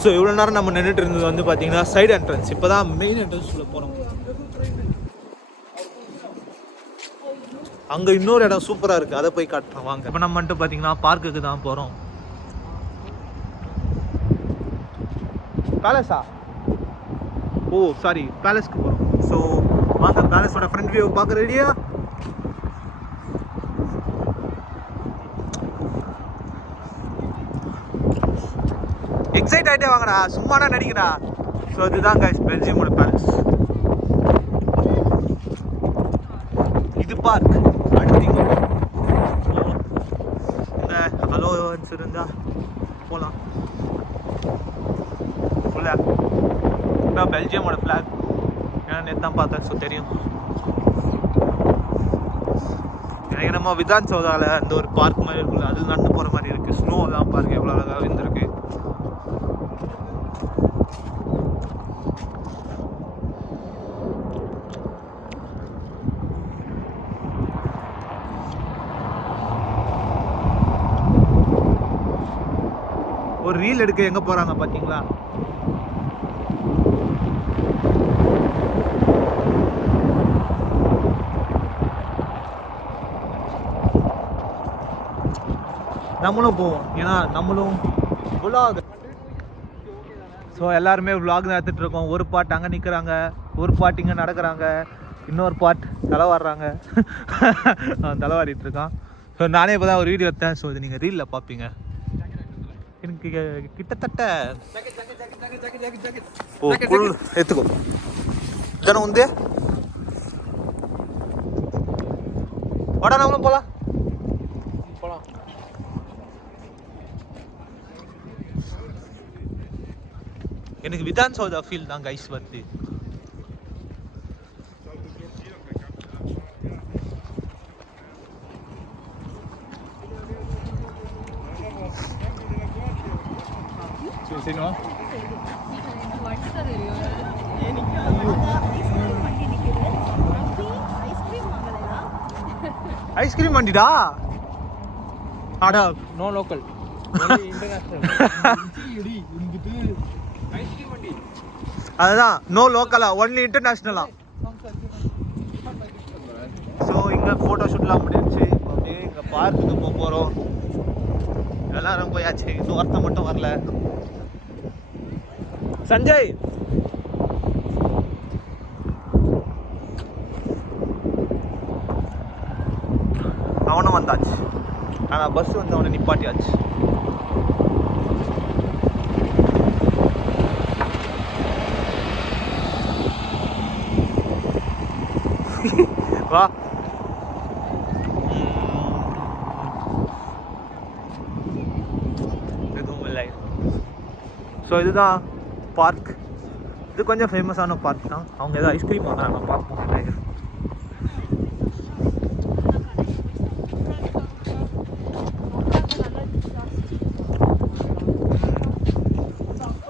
ஸோ இவ்வளோ நேரம் நம்ம நின்றுட்டு இருந்தது வந்து பார்த்தீங்கன்னா சைடு என்ட்ரன்ஸ். இப்போ தான் மெயின் என்ட்ரன்ஸ்குள்ளே போகிறோம். அங்கே இன்னொரு இடம் சூப்பராக இருக்குது, அதை போய் காட்டுறோம் வாங்க. இப்போ நம்ம மட்டும் பார்த்தீங்கன்னா பார்க்குக்கு தான் போகிறோம். பேலஸா? ஓ சாரி, பேலஸ்க்கு போகிறோம். ஸோ வாங்க பேலஸோட ஃப்ரண்ட் வியூ பார்க்க ரெடியா? எக்ஸைட் ஆகிட்டே வாங்கடா, சும்மாடா நடிக்கிறா. ஸோ இதுதான் கைஸ் பெல்ஜியமோட பேலஸ். இது பார்க் அடுத்தீங்க. ஹலோ இருந்தா போகலாம். ஃப்ளாக் நான் பெல்ஜியமோட ஃப்ளாக் ஏன்னா நேற்று தான் பார்த்தேன். ஸோ தெரியும் எனக்கு நம்ம விதான் சௌதாவில் அந்த ஒரு பார்க் மாதிரி இருக்குல்ல, அதில் நடந்து போகிற மாதிரி இருக்குது. ஸ்னோலாம் பாருங்க எவ்வளோ அழகாக இருந்திருக்கு. ஒரு ரீல் எடுக்க எங்கே போகிறாங்க பார்த்தீங்களா? நம்மளும் போவோம், ஏன்னா நம்மளும் vlog. ஸோ எல்லாருமே vlog தான் எடுத்துகிட்டு இருக்கோம். ஒரு பாட்டு அங்கே நிற்கிறாங்க, ஒரு பாட்டு இங்கே நடக்கிறாங்க. இன்னொரு பார்ட் தலை வாடுறாங்க. அவன் தலை வாடிட்டு இருக்கான். ஸோ நானே இப்போ தான் ஒரு வீடியோ எடுத்தேன். ஸோ இது நீங்கள் ரீலில் பார்ப்பீங்க. எனக்கு கிட்டத்தட்ட ஓ குள் எடுத்துக்கோ தானே உந்து வாடா நம்மளும் போகலாம். எனக்கு விதான் சௌதா ஃபீல் தான் கைஸ் வருது. ஐஸ்கிரீம் வண்டிடா. ஆடா நோ லோக்கல் இன்டர்நேஷனல் ஐஸ்கிரீம் வண்டி. அதுதான் நோ லோக்கலா ஒன்லி இன்டர்நேஷ்னலா. ஸோ இங்கே ஃபோட்டோ ஷூட்லாம் முடிஞ்சிச்சு. அப்படியே இங்கே பார்க்குக்கு போக போகிறோம். எல்லாரும் போயாச்சு. இன்னும் ஒருத்தன் மட்டும் வரல. சஞ்சய் அவனும் வந்தாச்சு. ஆனால் பஸ் வந்து அவனை நிப்பாட்டியாச்சு. வா எதுவும் இல்லை. ஸோ இதுதான் பார்க். இது கொஞ்சம் ஃபேமஸான பார்க் தான். அவங்க ஏதோ ஐஸ்கிரீம் வாங்குறாங்க பார்ப்போம்.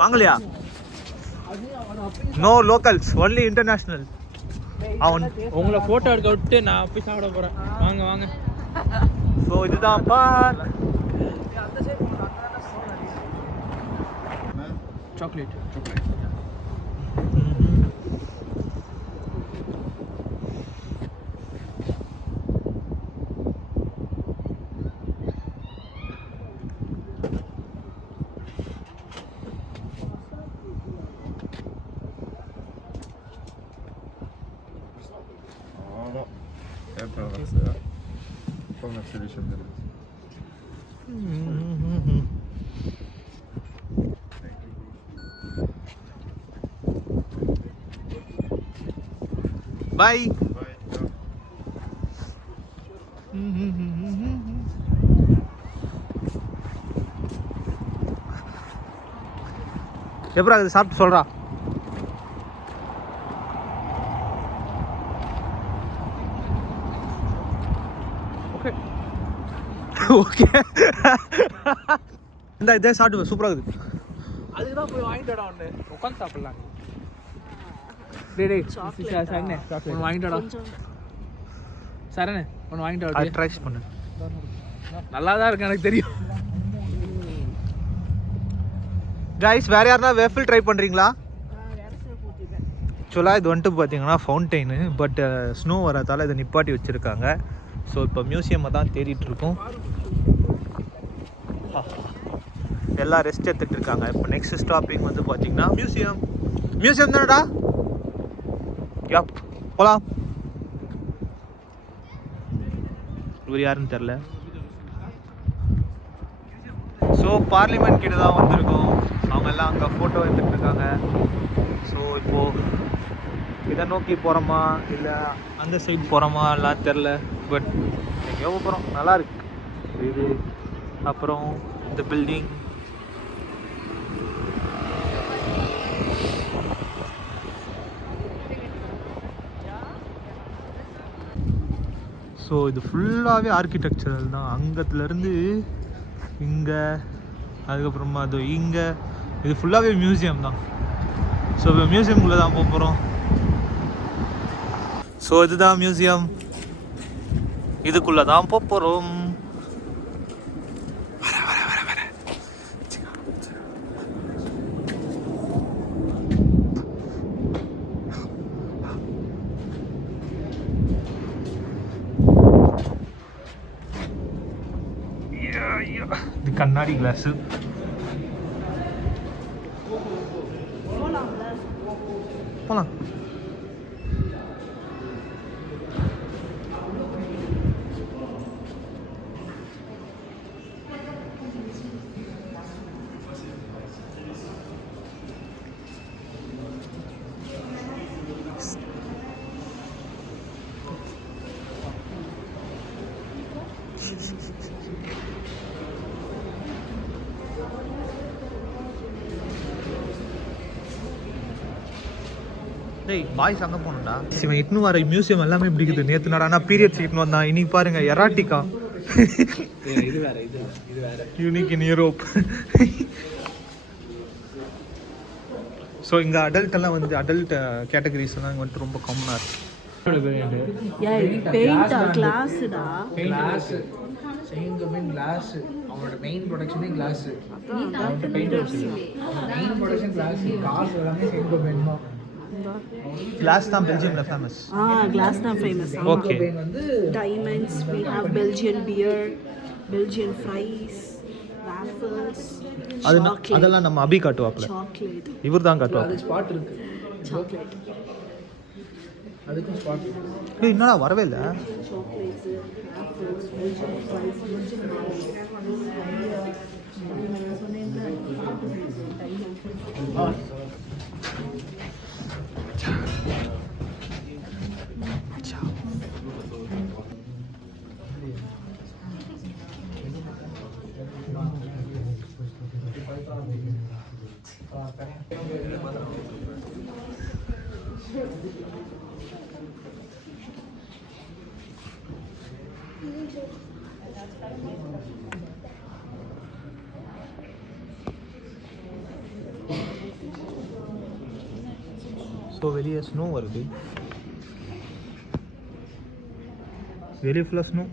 வாங்கலையா? No locals only international. அவன் உங்களை ஃபோட்டோ எடுக்க விட்டு நான் போய் சாப்பிட போகிறேன். வாங்க வாங்க. ஸோ இதுதான் பார்க். Chocolate boy. எப்பரா இது சாப்பிட்டு சொல்றா. ஓகே ஓகே இந்த இதே சாப்பிட்டு சூப்பராக இருக்குது. அதுக்கு தான் போய் வாங்கிட்டு வர ஒன்று உட்காந்து சாப்பிடலாம். டேய் சரணே ஒன்று வாங்கிட்டு வர. சரணே ஒன்று வாங்கிட்டு வர. ட்ரை பண்ணு. நல்லா தான் இருக்கு எனக்கு தெரியும். கைஸ் வேறு யாருன்னா வேஃபில் ட்ரை பண்ணுறீங்களா? ஆக்சுவலாக இது வந்துட்டு பார்த்தீங்கன்னா ஃபவுண்டெயின். பட் ஸ்னோ வரதால் இதை நிப்பாட்டி வச்சுருக்காங்க. ஸோ இப்போ மியூசியமை தான் தேடிட்டுருக்கோம். எல்லாம் ரெஸ்ட் எடுத்துகிட்டு இருக்காங்க. இப்போ நெக்ஸ்ட் ஸ்டாப்பிங் வந்து பார்த்தீங்கன்னா மியூசியம். மியூசியம் தானடா? யப் போகலாம். இவர் யாருன்னு தெரில. ஸோ பார்லிமெண்ட் கிட்ட தான் வந்திருக்கோம். அவங்க எல்லாம் அங்கே ஃபோட்டோ எடுத்துகிட்டு இருக்காங்க. ஸோ இப்போது இதை நோக்கி போகிறோமா இல்லை அந்த சைடு போகிறோமா எல்லாம் தெரில. பட் எங்கேயோ போகிறோம். நல்லா இருக்கு இது. அப்புறம் இந்த பில்டிங் ஸோ இது ஃபுல்லாகவே ஆர்கிடெக்சரல் தான். அங்கத்துலேருந்து இங்கே அதுக்கப்புறமா அது இங்கே இது ஃபுல்லாகவே மியூசியம் தான். ஸோ இப்போ மியூசியம்குள்ளே தான் போக போகிறோம். ஸோ இதுதான் மியூசியம். இதுக்குள்ளே தான் போக போகிறோம். இது கண்ணாடி கிளாஸு. போகலாம். டேய் பாய்ஸ் அங்கே போகணும்டா. இவன் இட்டுன்னு வர மியூசியம் எல்லாமே பிடிக்குது. நேற்று நடனா பீரியட்ஸ் இட்டுன்னு வந்தான். இன்னைக்கு பாருங்க எராட்டிக்கா. இது வேற இது வேற யூனிக் இன் யூரோப். ஸோ இங்கே அடல்ட் எல்லாம் வந்து அடல்ட் கேட்டகரிஸ் எல்லாம் இங்கே வந்துட்டு ரொம்ப காமனாக இருக்குது. பெயிண்டா கிளாஸ்டா கிளாஸ் செயின்ட் கோபென் கிளாஸ். அவனோட மெயின் ப்ரொடக்ஷனே கிளாஸ். அவனோட பெயிண்டர்ஸ் மெயின் ப்ரொடக்ஷன் கிளாஸ். காசு எல்லாமே செயின்ட் கோபென் தான். கிளாஸ் தான் பெல்ஜியமில் ஃபேமஸ். கிளாஸ் தான் ஃபேமஸ். ஓகே. வந்து diamonds, we have Belgian beer, Belgian fries, waffles, அதெல்லாம் நம்ம அபி காட்டுவாப்ல. chocolate. இவர் தான் காட்டுவார். அது ஸ்பாட் இருக்கு. chocolate. அதுக்கும் ஸ்பாட் இருக்கு. ஏய் என்னடா வரவே இல்லை. chocolates, waffles, Belgian fries, Belgian so வெளியே ஸ்னோ வருது. வெளியே ஃபுல்லாக ஸ்னோ.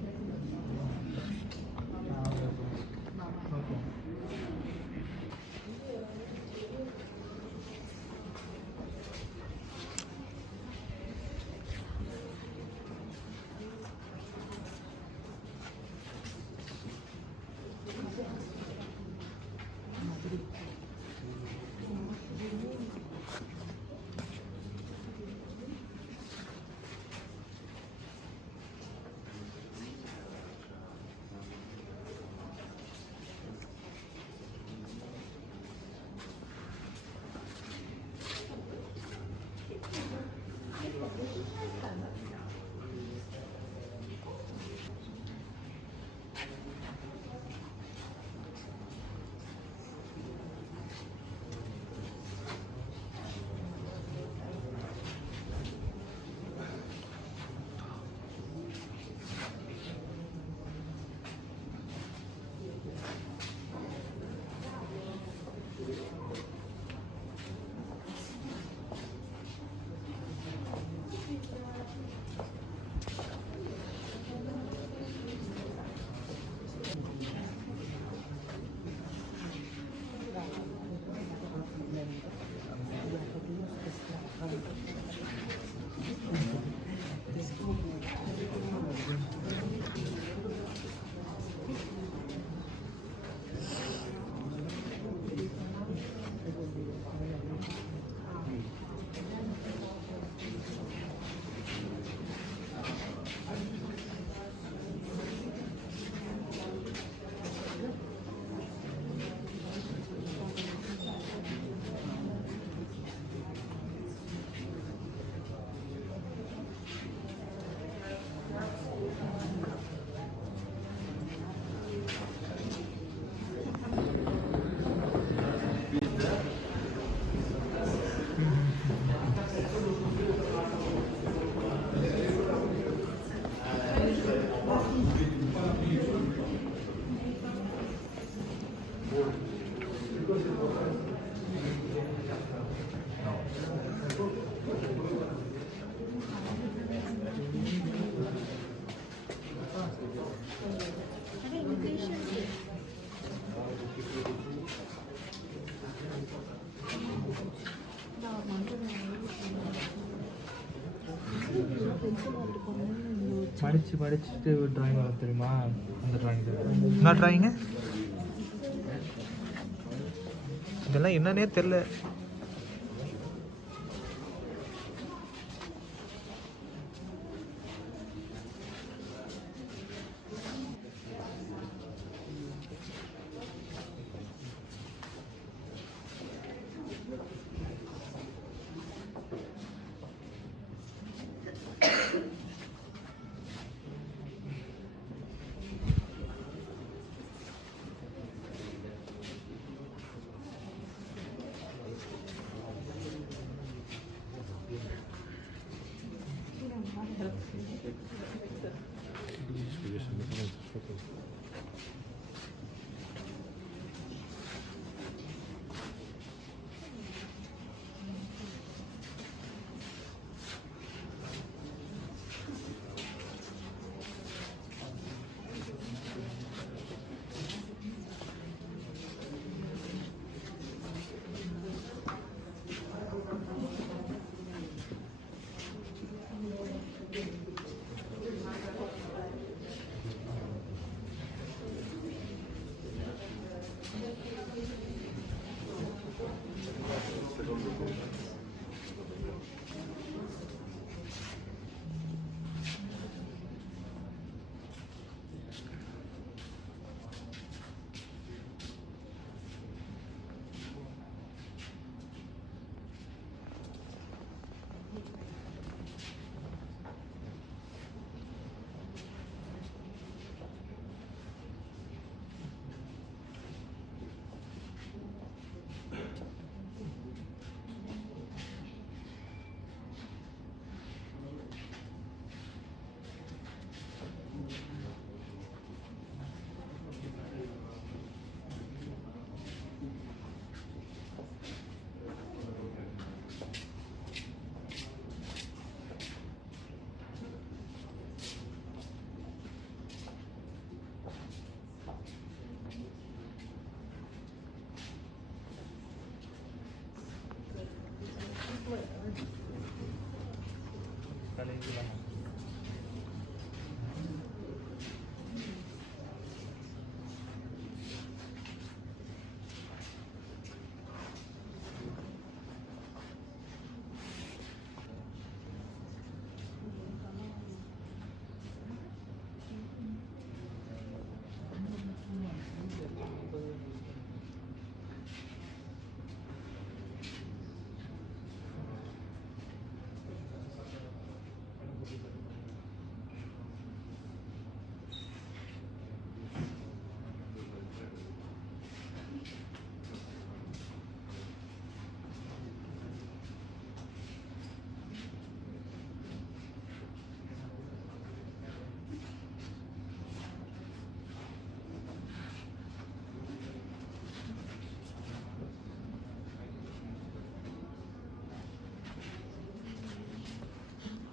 படிச்சுட்டு ட்ராயிங் வர தெரியுமா? அந்த ட்ராயிங் என்ன ட்ராயிங்கு இதெல்லாம் என்னன்னே தெரில.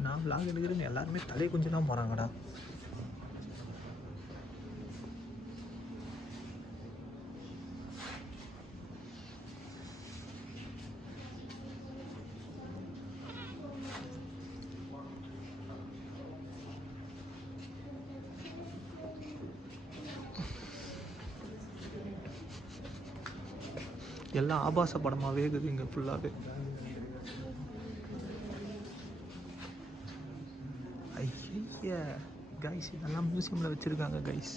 நான் vlog எடுக்கிறேன்னு எல்லாருமே தலையை கொஞ்சம் தான் போகிறாங்கடா. எல்லாம் ஆபாச படமாகவே இருக்குது இங்கே ஃபுல்லாகவே. ஐயா கைஸ், இதெல்லாம் மியூசியமில் வச்சுருக்காங்க கைஸ்.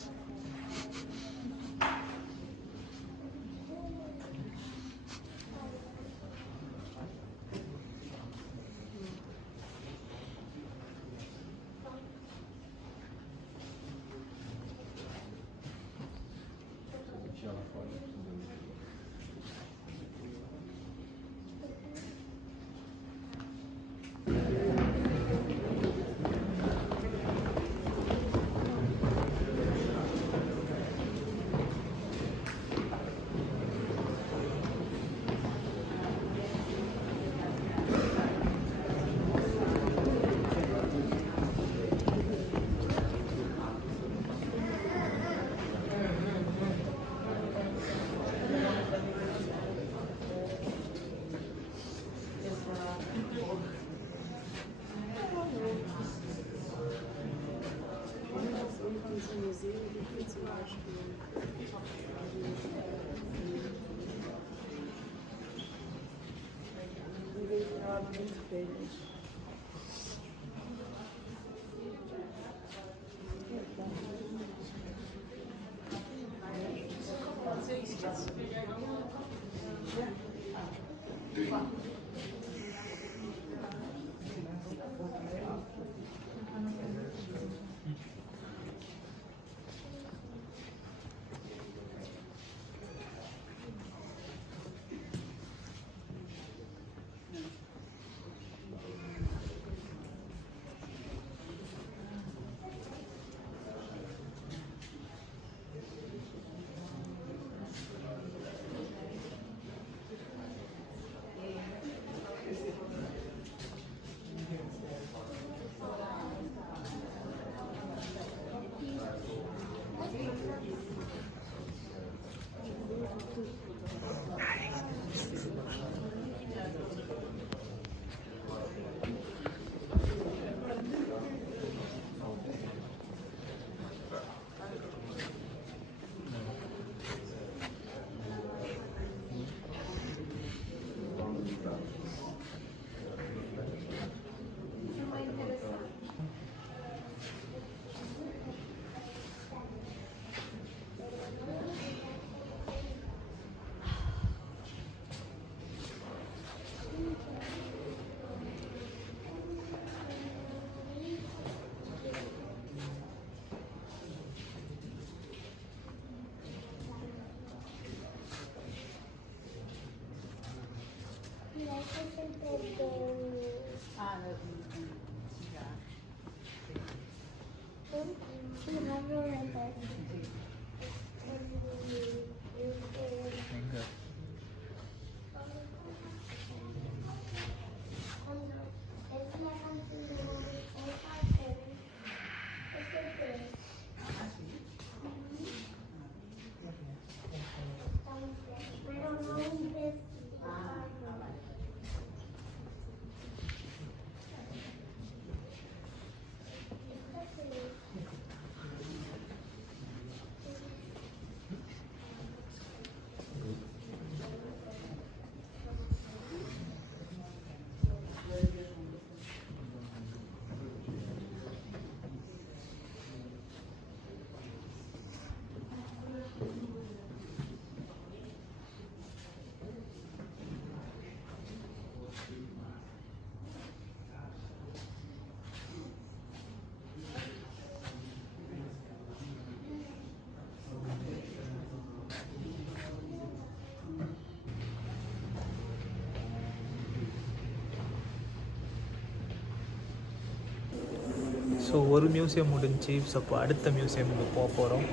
ஸோ ஒரு மியூசியம் முடிஞ்சு. ஸோ இப்போ அடுத்த மியூசியமுக்கு போக போகிறோம்.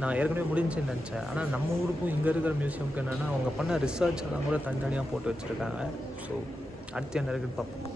நான் ஏற்கனவே முடிஞ்சுன்னு நினச்சேன். ஆனால் நம்ம ஊருக்கும் இங்கே இருக்கிற மியூசியமுக்கு என்னென்னா அவங்க பண்ண ரிசர்ச் எல்லாம் கூட தனித்தனியாக போட்டு வச்சுருக்காங்க. ஸோ அடுத்து என்ன இருக்குன்னு பார்ப்போம்.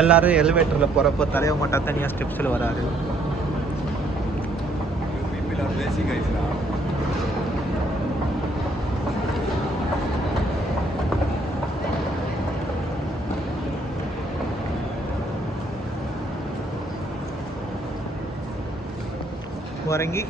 எல்லாரும் எலிவேட்டரில் போகிறப்போ தலைய மாட்டா தனியாக ஸ்டெப்ஸில் வராரு. இறங்கி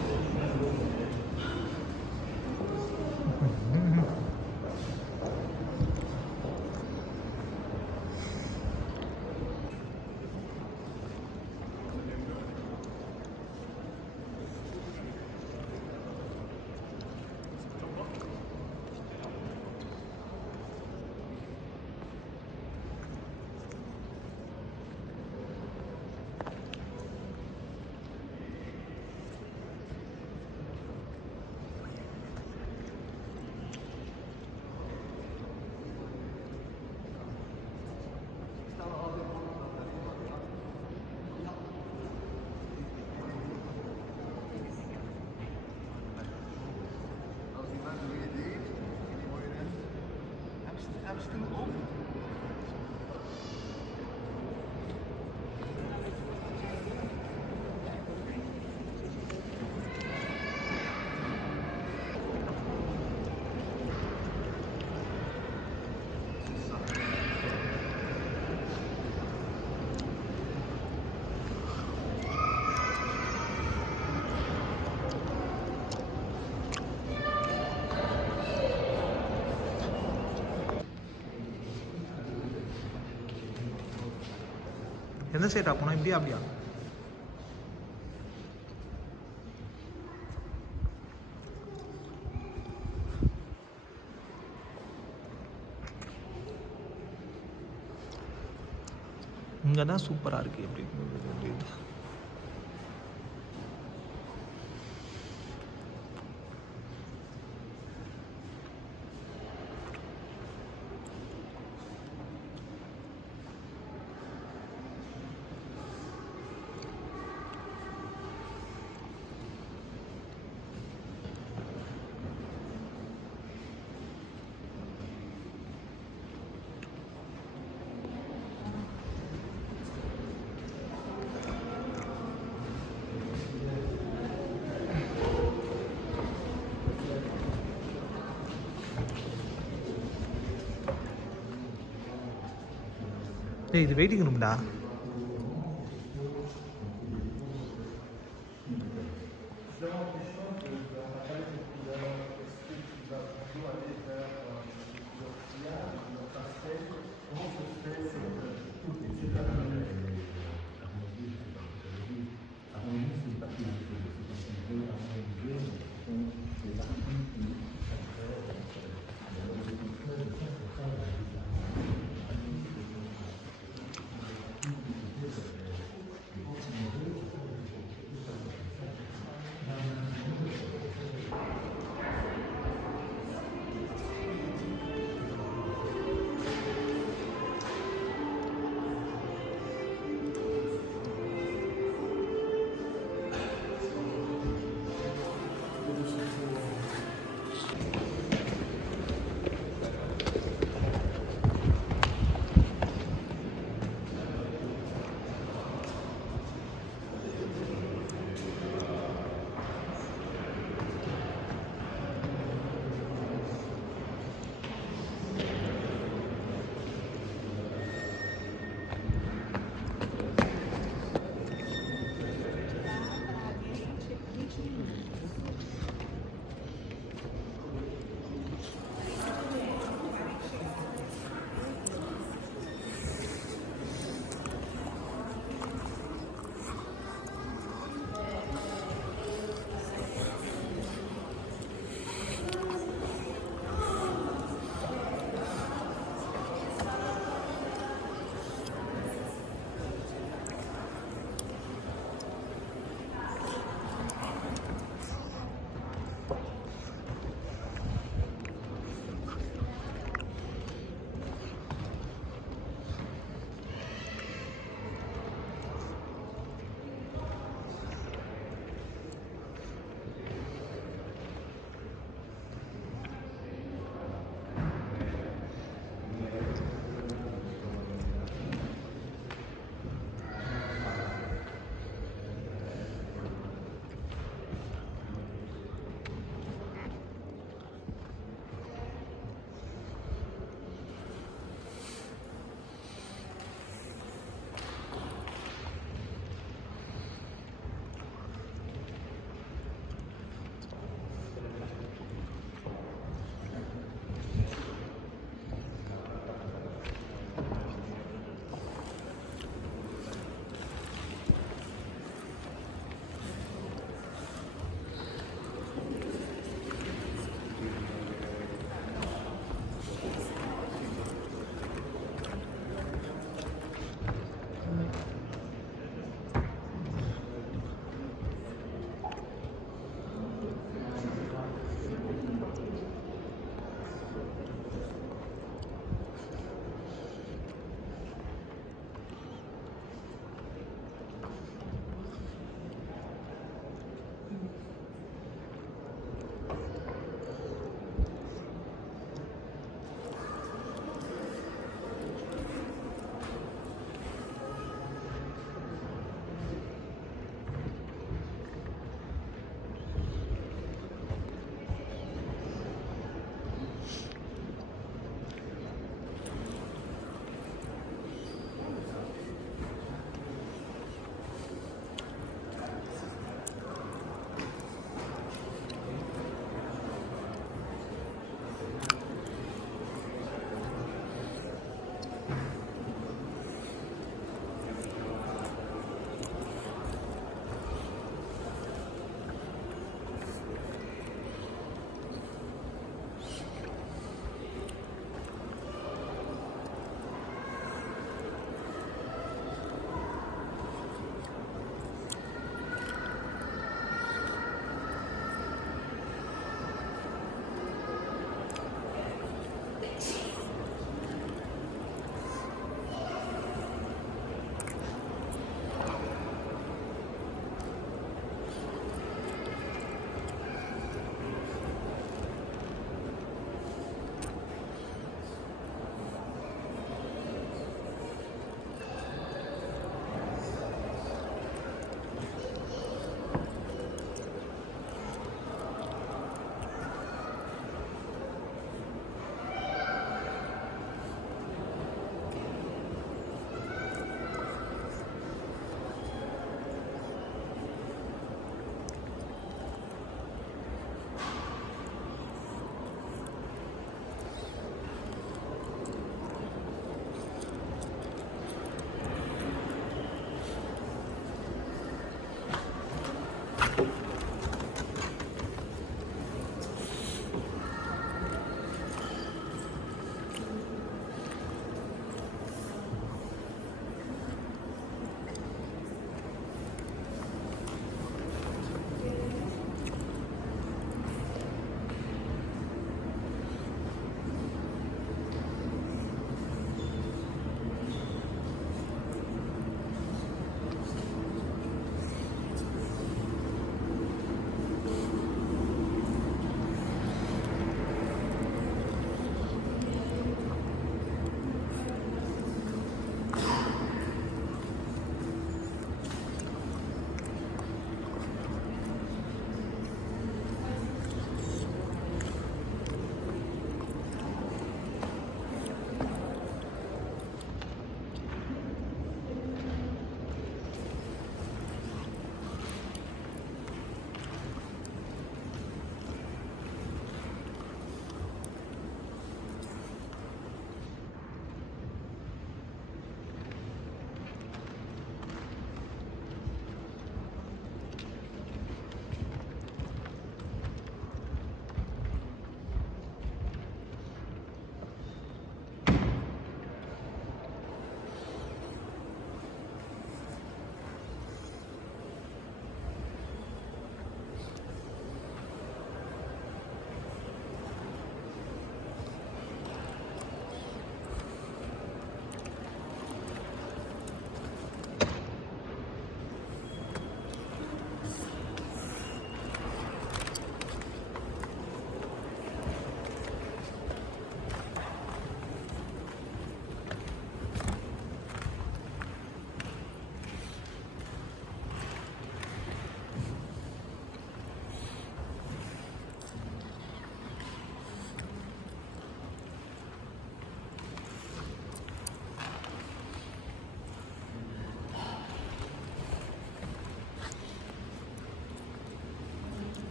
எந்த சைடாக போனோம்? இப்படியா அப்படியா? இங்கே தான் சூப்பராக இருக்குது. எப்படி இது வெயிட்டிங் ரூம்டா.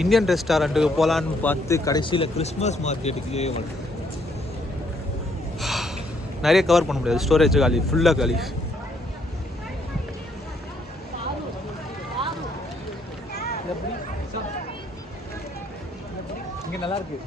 இந்தியன் ரெஸ்டாரண்ட்டுக்கு போகலான்னு பார்த்து கடைசியில் கிறிஸ்மஸ் மார்க்கெட்டுக்கு நிறைய கவர் பண்ண முடியாது, ஸ்டோரேஜ் காலி, ஃபுல்லாக காலி. இங்கே நல்லா இருக்கு.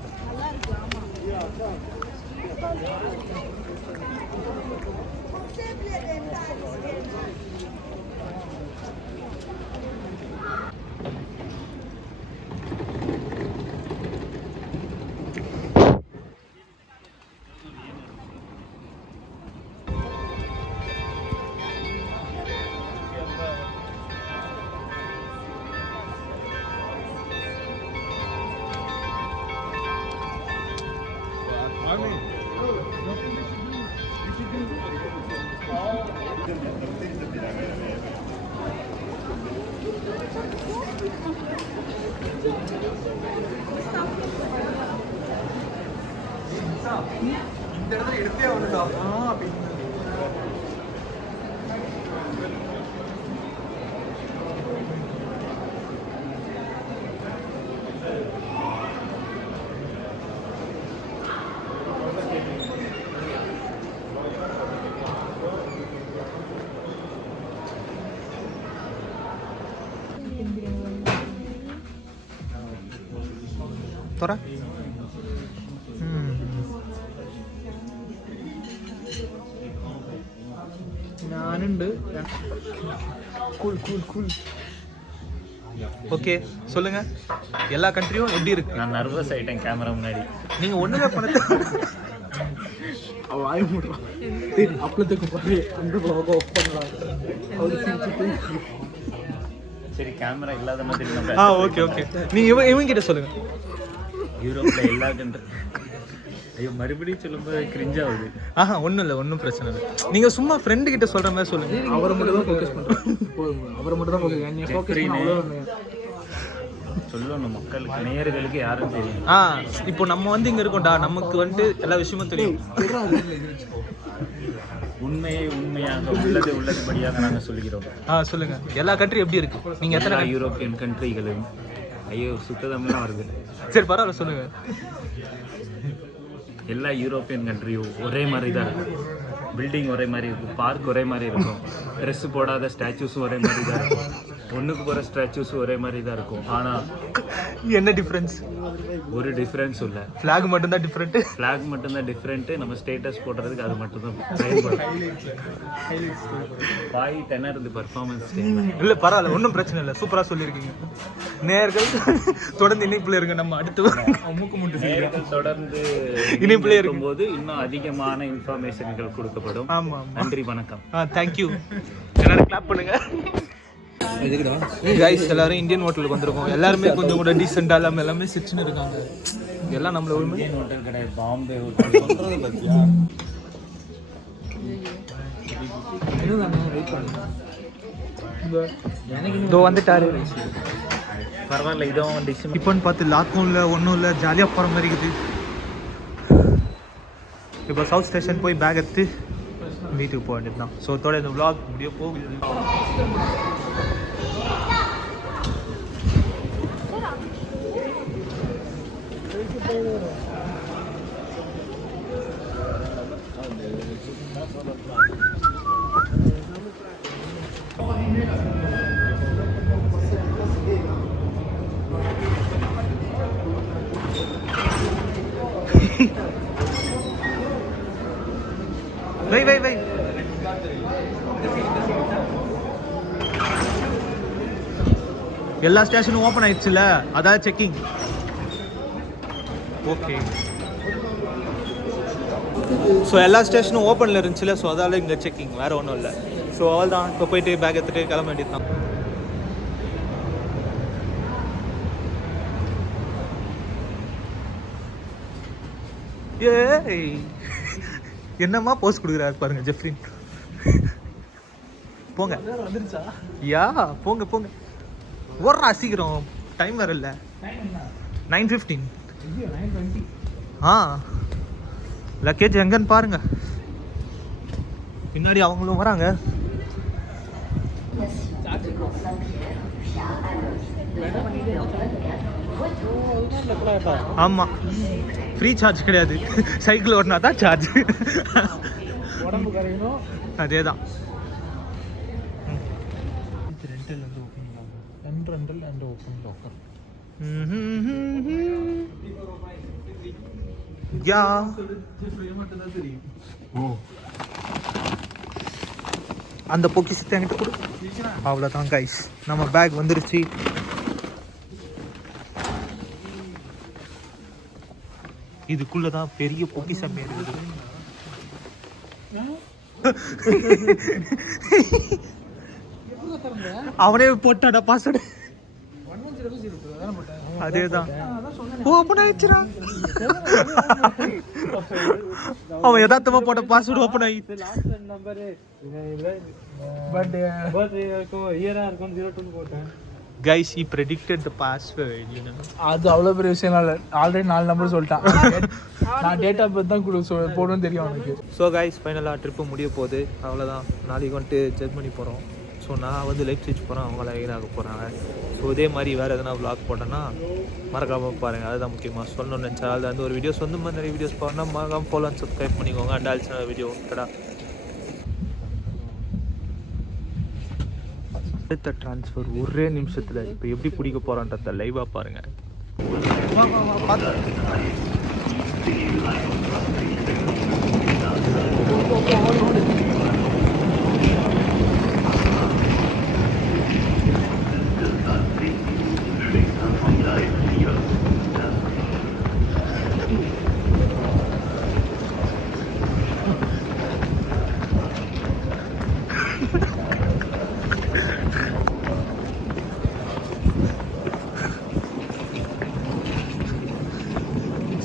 இந்த இடத்துல எடுத்தே வந்துட்டா. തുറ. ഞാനുണ്ട്. Cool cool cool. ஓகே சொல்லுங்க, எல்லா கண்ட்ரியும் எப்படி இருக்கு? நான் நர்வஸ் ஆயிட்டேன் கேமரா முன்னாடி. நீங்க ஒண்ணுமே பண்ண அவ வாய மூடுறான். அப்பளத்துக்கு போய் அந்த ப்ளாக் ஆஃப் பண்ணலாம். அவர் சிரிச்சிட்டு சரி கேமரா இல்லாத மாதிரி நம்ம ஓகே ஓகே. நீங்க இவங்க கிட்ட சொல்லுங்க. யூரோப்ல எல்லா கண்ட்ரி. ஐயோ மறுபடியும் சொல்லும்போது கிரிஞ்ச் ஆகுது. ஒன்றும் இல்லை, ஒன்றும் பிரச்சனை இல்லை. நீங்கள் சும்மா ஃப்ரெண்டு கிட்ட சொல்கிற மாதிரி சொல்லுங்க. அவரை மட்டும் தான் ஃபோக்கஸ் பண்ணுறேன். அவரை மட்டும் தான் ஃபோக்கஸ் சொல்லணும் மக்களுக்கு, நேயர்களுக்கு யாரும் தெரியும். இப்போ நம்ம வந்து இங்கே இருக்கோம்டா, நமக்கு வந்துட்டு எல்லா விஷயமும் தெரியும். உண்மையை உண்மையாக உள்ளது உள்ளதுபடியாக நாங்கள் சொல்கிறோம். சொல்லுங்க, எல்லா கண்ட்ரி எப்படி இருக்கு? நீங்கள் எத்தனை யூரோப்பியன் கண்ட்ரிகளும் ஐயோ சுத்ததம்லாம் வருது. சரி பரவாயில்ல சொல்லுங்க. எல்லா யூரோப்பியன் கண்ட்ரியும் ஒரே மாதிரி தான் இருக்கும். பில்டிங் ஒரே மாதிரி இருக்கும், பார்க் ஒரே மாதிரி இருக்கும், ட்ரெஸ்ஸு போடாத ஸ்டாச்சூஸும் ஒரே மாதிரி தான் இருக்கும், ஒன்றுக்கு போகிற ஸ்டாச்சூஸும் ஒரே மாதிரி தான் இருக்கும். ஆனால் என்ன டிஃப்ரென்ஸ்? ஒரு டிஃப்ரென்ஸ் இல்லை. ஃப்ளாக் மட்டும்தான் டிஃப்ரெண்ட்டு. ஃப்ளாக் மட்டும்தான் டிஃப்ரெண்ட்டு. நம்ம ஸ்டேட்டஸ் போடுறதுக்கு அது மட்டும்தான் பாய் திணறது பர்ஃபார்மன்ஸ். இல்லை பரவாயில்ல, ஒன்றும் பிரச்சனை இல்லை, சூப்பராக சொல்லியிருக்கீங்க. நேயர்கள் தொடர்ந்து இணைப்பில் இருங்க. நம்ம அடுத்து மூக்கு முட்டு நேயர்கள் தொடர்ந்து இணைப்பில் இருக்கும்போது இன்னும் அதிகமான இன்ஃபர்மேஷன்கள் கொடுக்கப்படும். ஆமாம், நன்றி, வணக்கம். தேங்க்யூ. எல்லாரும் கிளாப் பண்ணுங்க. கைஸ் எல்லாரும் இந்தியன் ஹோட்டலுக்கு வந்திருக்கோம். எல்லாருமே கொஞ்சம் கூட டீசெண்டாக இல்லாமல் எல்லாமே சிரிச்சுன்னு இருக்காங்க. எல்லாம் நம்மள ஒரு இந்தியன் ஹோட்டல் கிடையாது, பாம்பே ஹோட்டல். சொல்றது பத்தியா இதோ வந்துட்டாரு. பரவாயில்ல, இதுவும் டிஷ். இப்போன்னு பார்த்து லாக்கும் இல்லை, ஒன்றும் இல்லை, ஜாலியாக போகிற மாதிரி இருக்குது. இப்போ சவுத் ஸ்டேஷன் போய் பேக் எடுத்து வீட்டுக்கு போக வேண்டியது தான். ஸோ தோட இந்த vlog முடிய போகுது. வை எல்லா ஸ்டேஷனும் ஓப்பன் ஆயிடுச்சுல, அதான் செக்கிங். ஓகே, ஸோ எல்லா ஸ்டேஷனும் ஓப்பனில் இருந்துச்சுல, ஸோ அதால் இங்கே செக்கிங், வேறு ஒன்றும் இல்லை. ஸோ அவள் தான் இப்போ போயிட்டு பேக் எடுத்துகிட்டு கிளம்ப வேண்டியது தான். ஏய், என்னம்மா போஸ்ட் கொடுக்குறாரு பாருங்க ஜெஃப்ரின். போங்க, வந்துருச்சா? யா போங்க போங்க, ஓடுறா சீக்கிரம், டைம் வேற இல்லை. 9:15. ஆ, லக்கேஜ் எங்கன்னு பாருங்க. பின்னாடி அவங்களும் வராங்க. ஆமாம், ஃப்ரீ சார்ஜ் கிடையாது, சைக்கிள் ஓட்டினா தான் சார்ஜ். உடம்பு கரையணும். அதே தான். Rental open locker. யா, அந்த பொக்கிஷத்தை என்கிட்ட கொடு. அவ்வளோதான் கைஸ், நம்ம பேக் வந்துருச்சு. இதுக்குள்ள தான் பெரிய பொக்கிஷம் இருக்குது. அவனே போட்டாடா பாஸ்வேர்டு. அதேதான். ஓ, ஓப்பன் ஆயிடுச்சுடா. அவன் யதார்த்தமா போட்ட பாஸ்வேர்டு ஓப்பன் ஆயிடுச்சு. Guys, he predicted the password, you know. அது அவ்வளோ பெரிய விஷயம் இல்லை. ஆல்ரெடி 4 நம்பர் சொல்லிட்டான். நான் டேட் ஆஃப் பர்த் தான் போடணும்னு தெரியும் அவனுக்கு. ஸோ கைஸ், ஃபைனலாக ட்ரிப்பு முடிய போகுது. அவ்வளோதான். நாளைக்கு வந்துட்டு ஜெர்மனி போகிறோம். ஸோ நான் வந்து லைப்சிச் போகிறேன், அவங்கள ஈராக போகிறாங்க. ஸோ இதே மாதிரி வேறு எதனா விளாக் போட்டேன்னா மறக்காமல் பாருங்கள். அதுதான் முக்கியமாக சொல்லணும்னு நினச்சா. அதில் வந்து ஒரு வீடியோஸ் வந்து நிறைய வீடியோஸ் பாருன்னா மறக்காமல் ஃபாலோ அண்ட் சப்ஸ்கிரைப் பண்ணிக்கோங்க. அண்ட் ஆல்சோ வீடியோ கடா அடுத்த ட்ரான்ஸ்ஃபர் ஒரே நிமிஷத்தில் இப்போ எப்படி பிடிக்க போகிறான்றத லைவாக பாருங்கள்.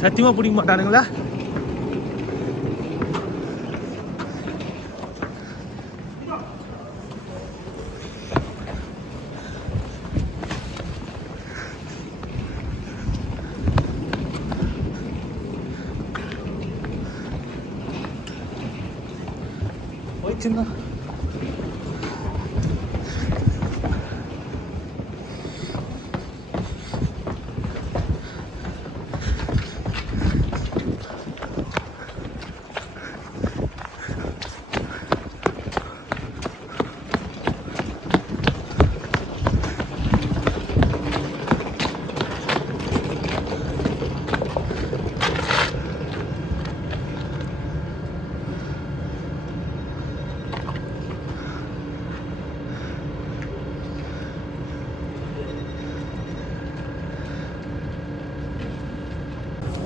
சத்தியமாக பிடிக்க மாட்டானுங்களா? போயிடுச்சுன்னா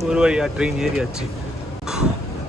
ஒரு வழியாக ட்ரெயின் ஏறியாச்சு.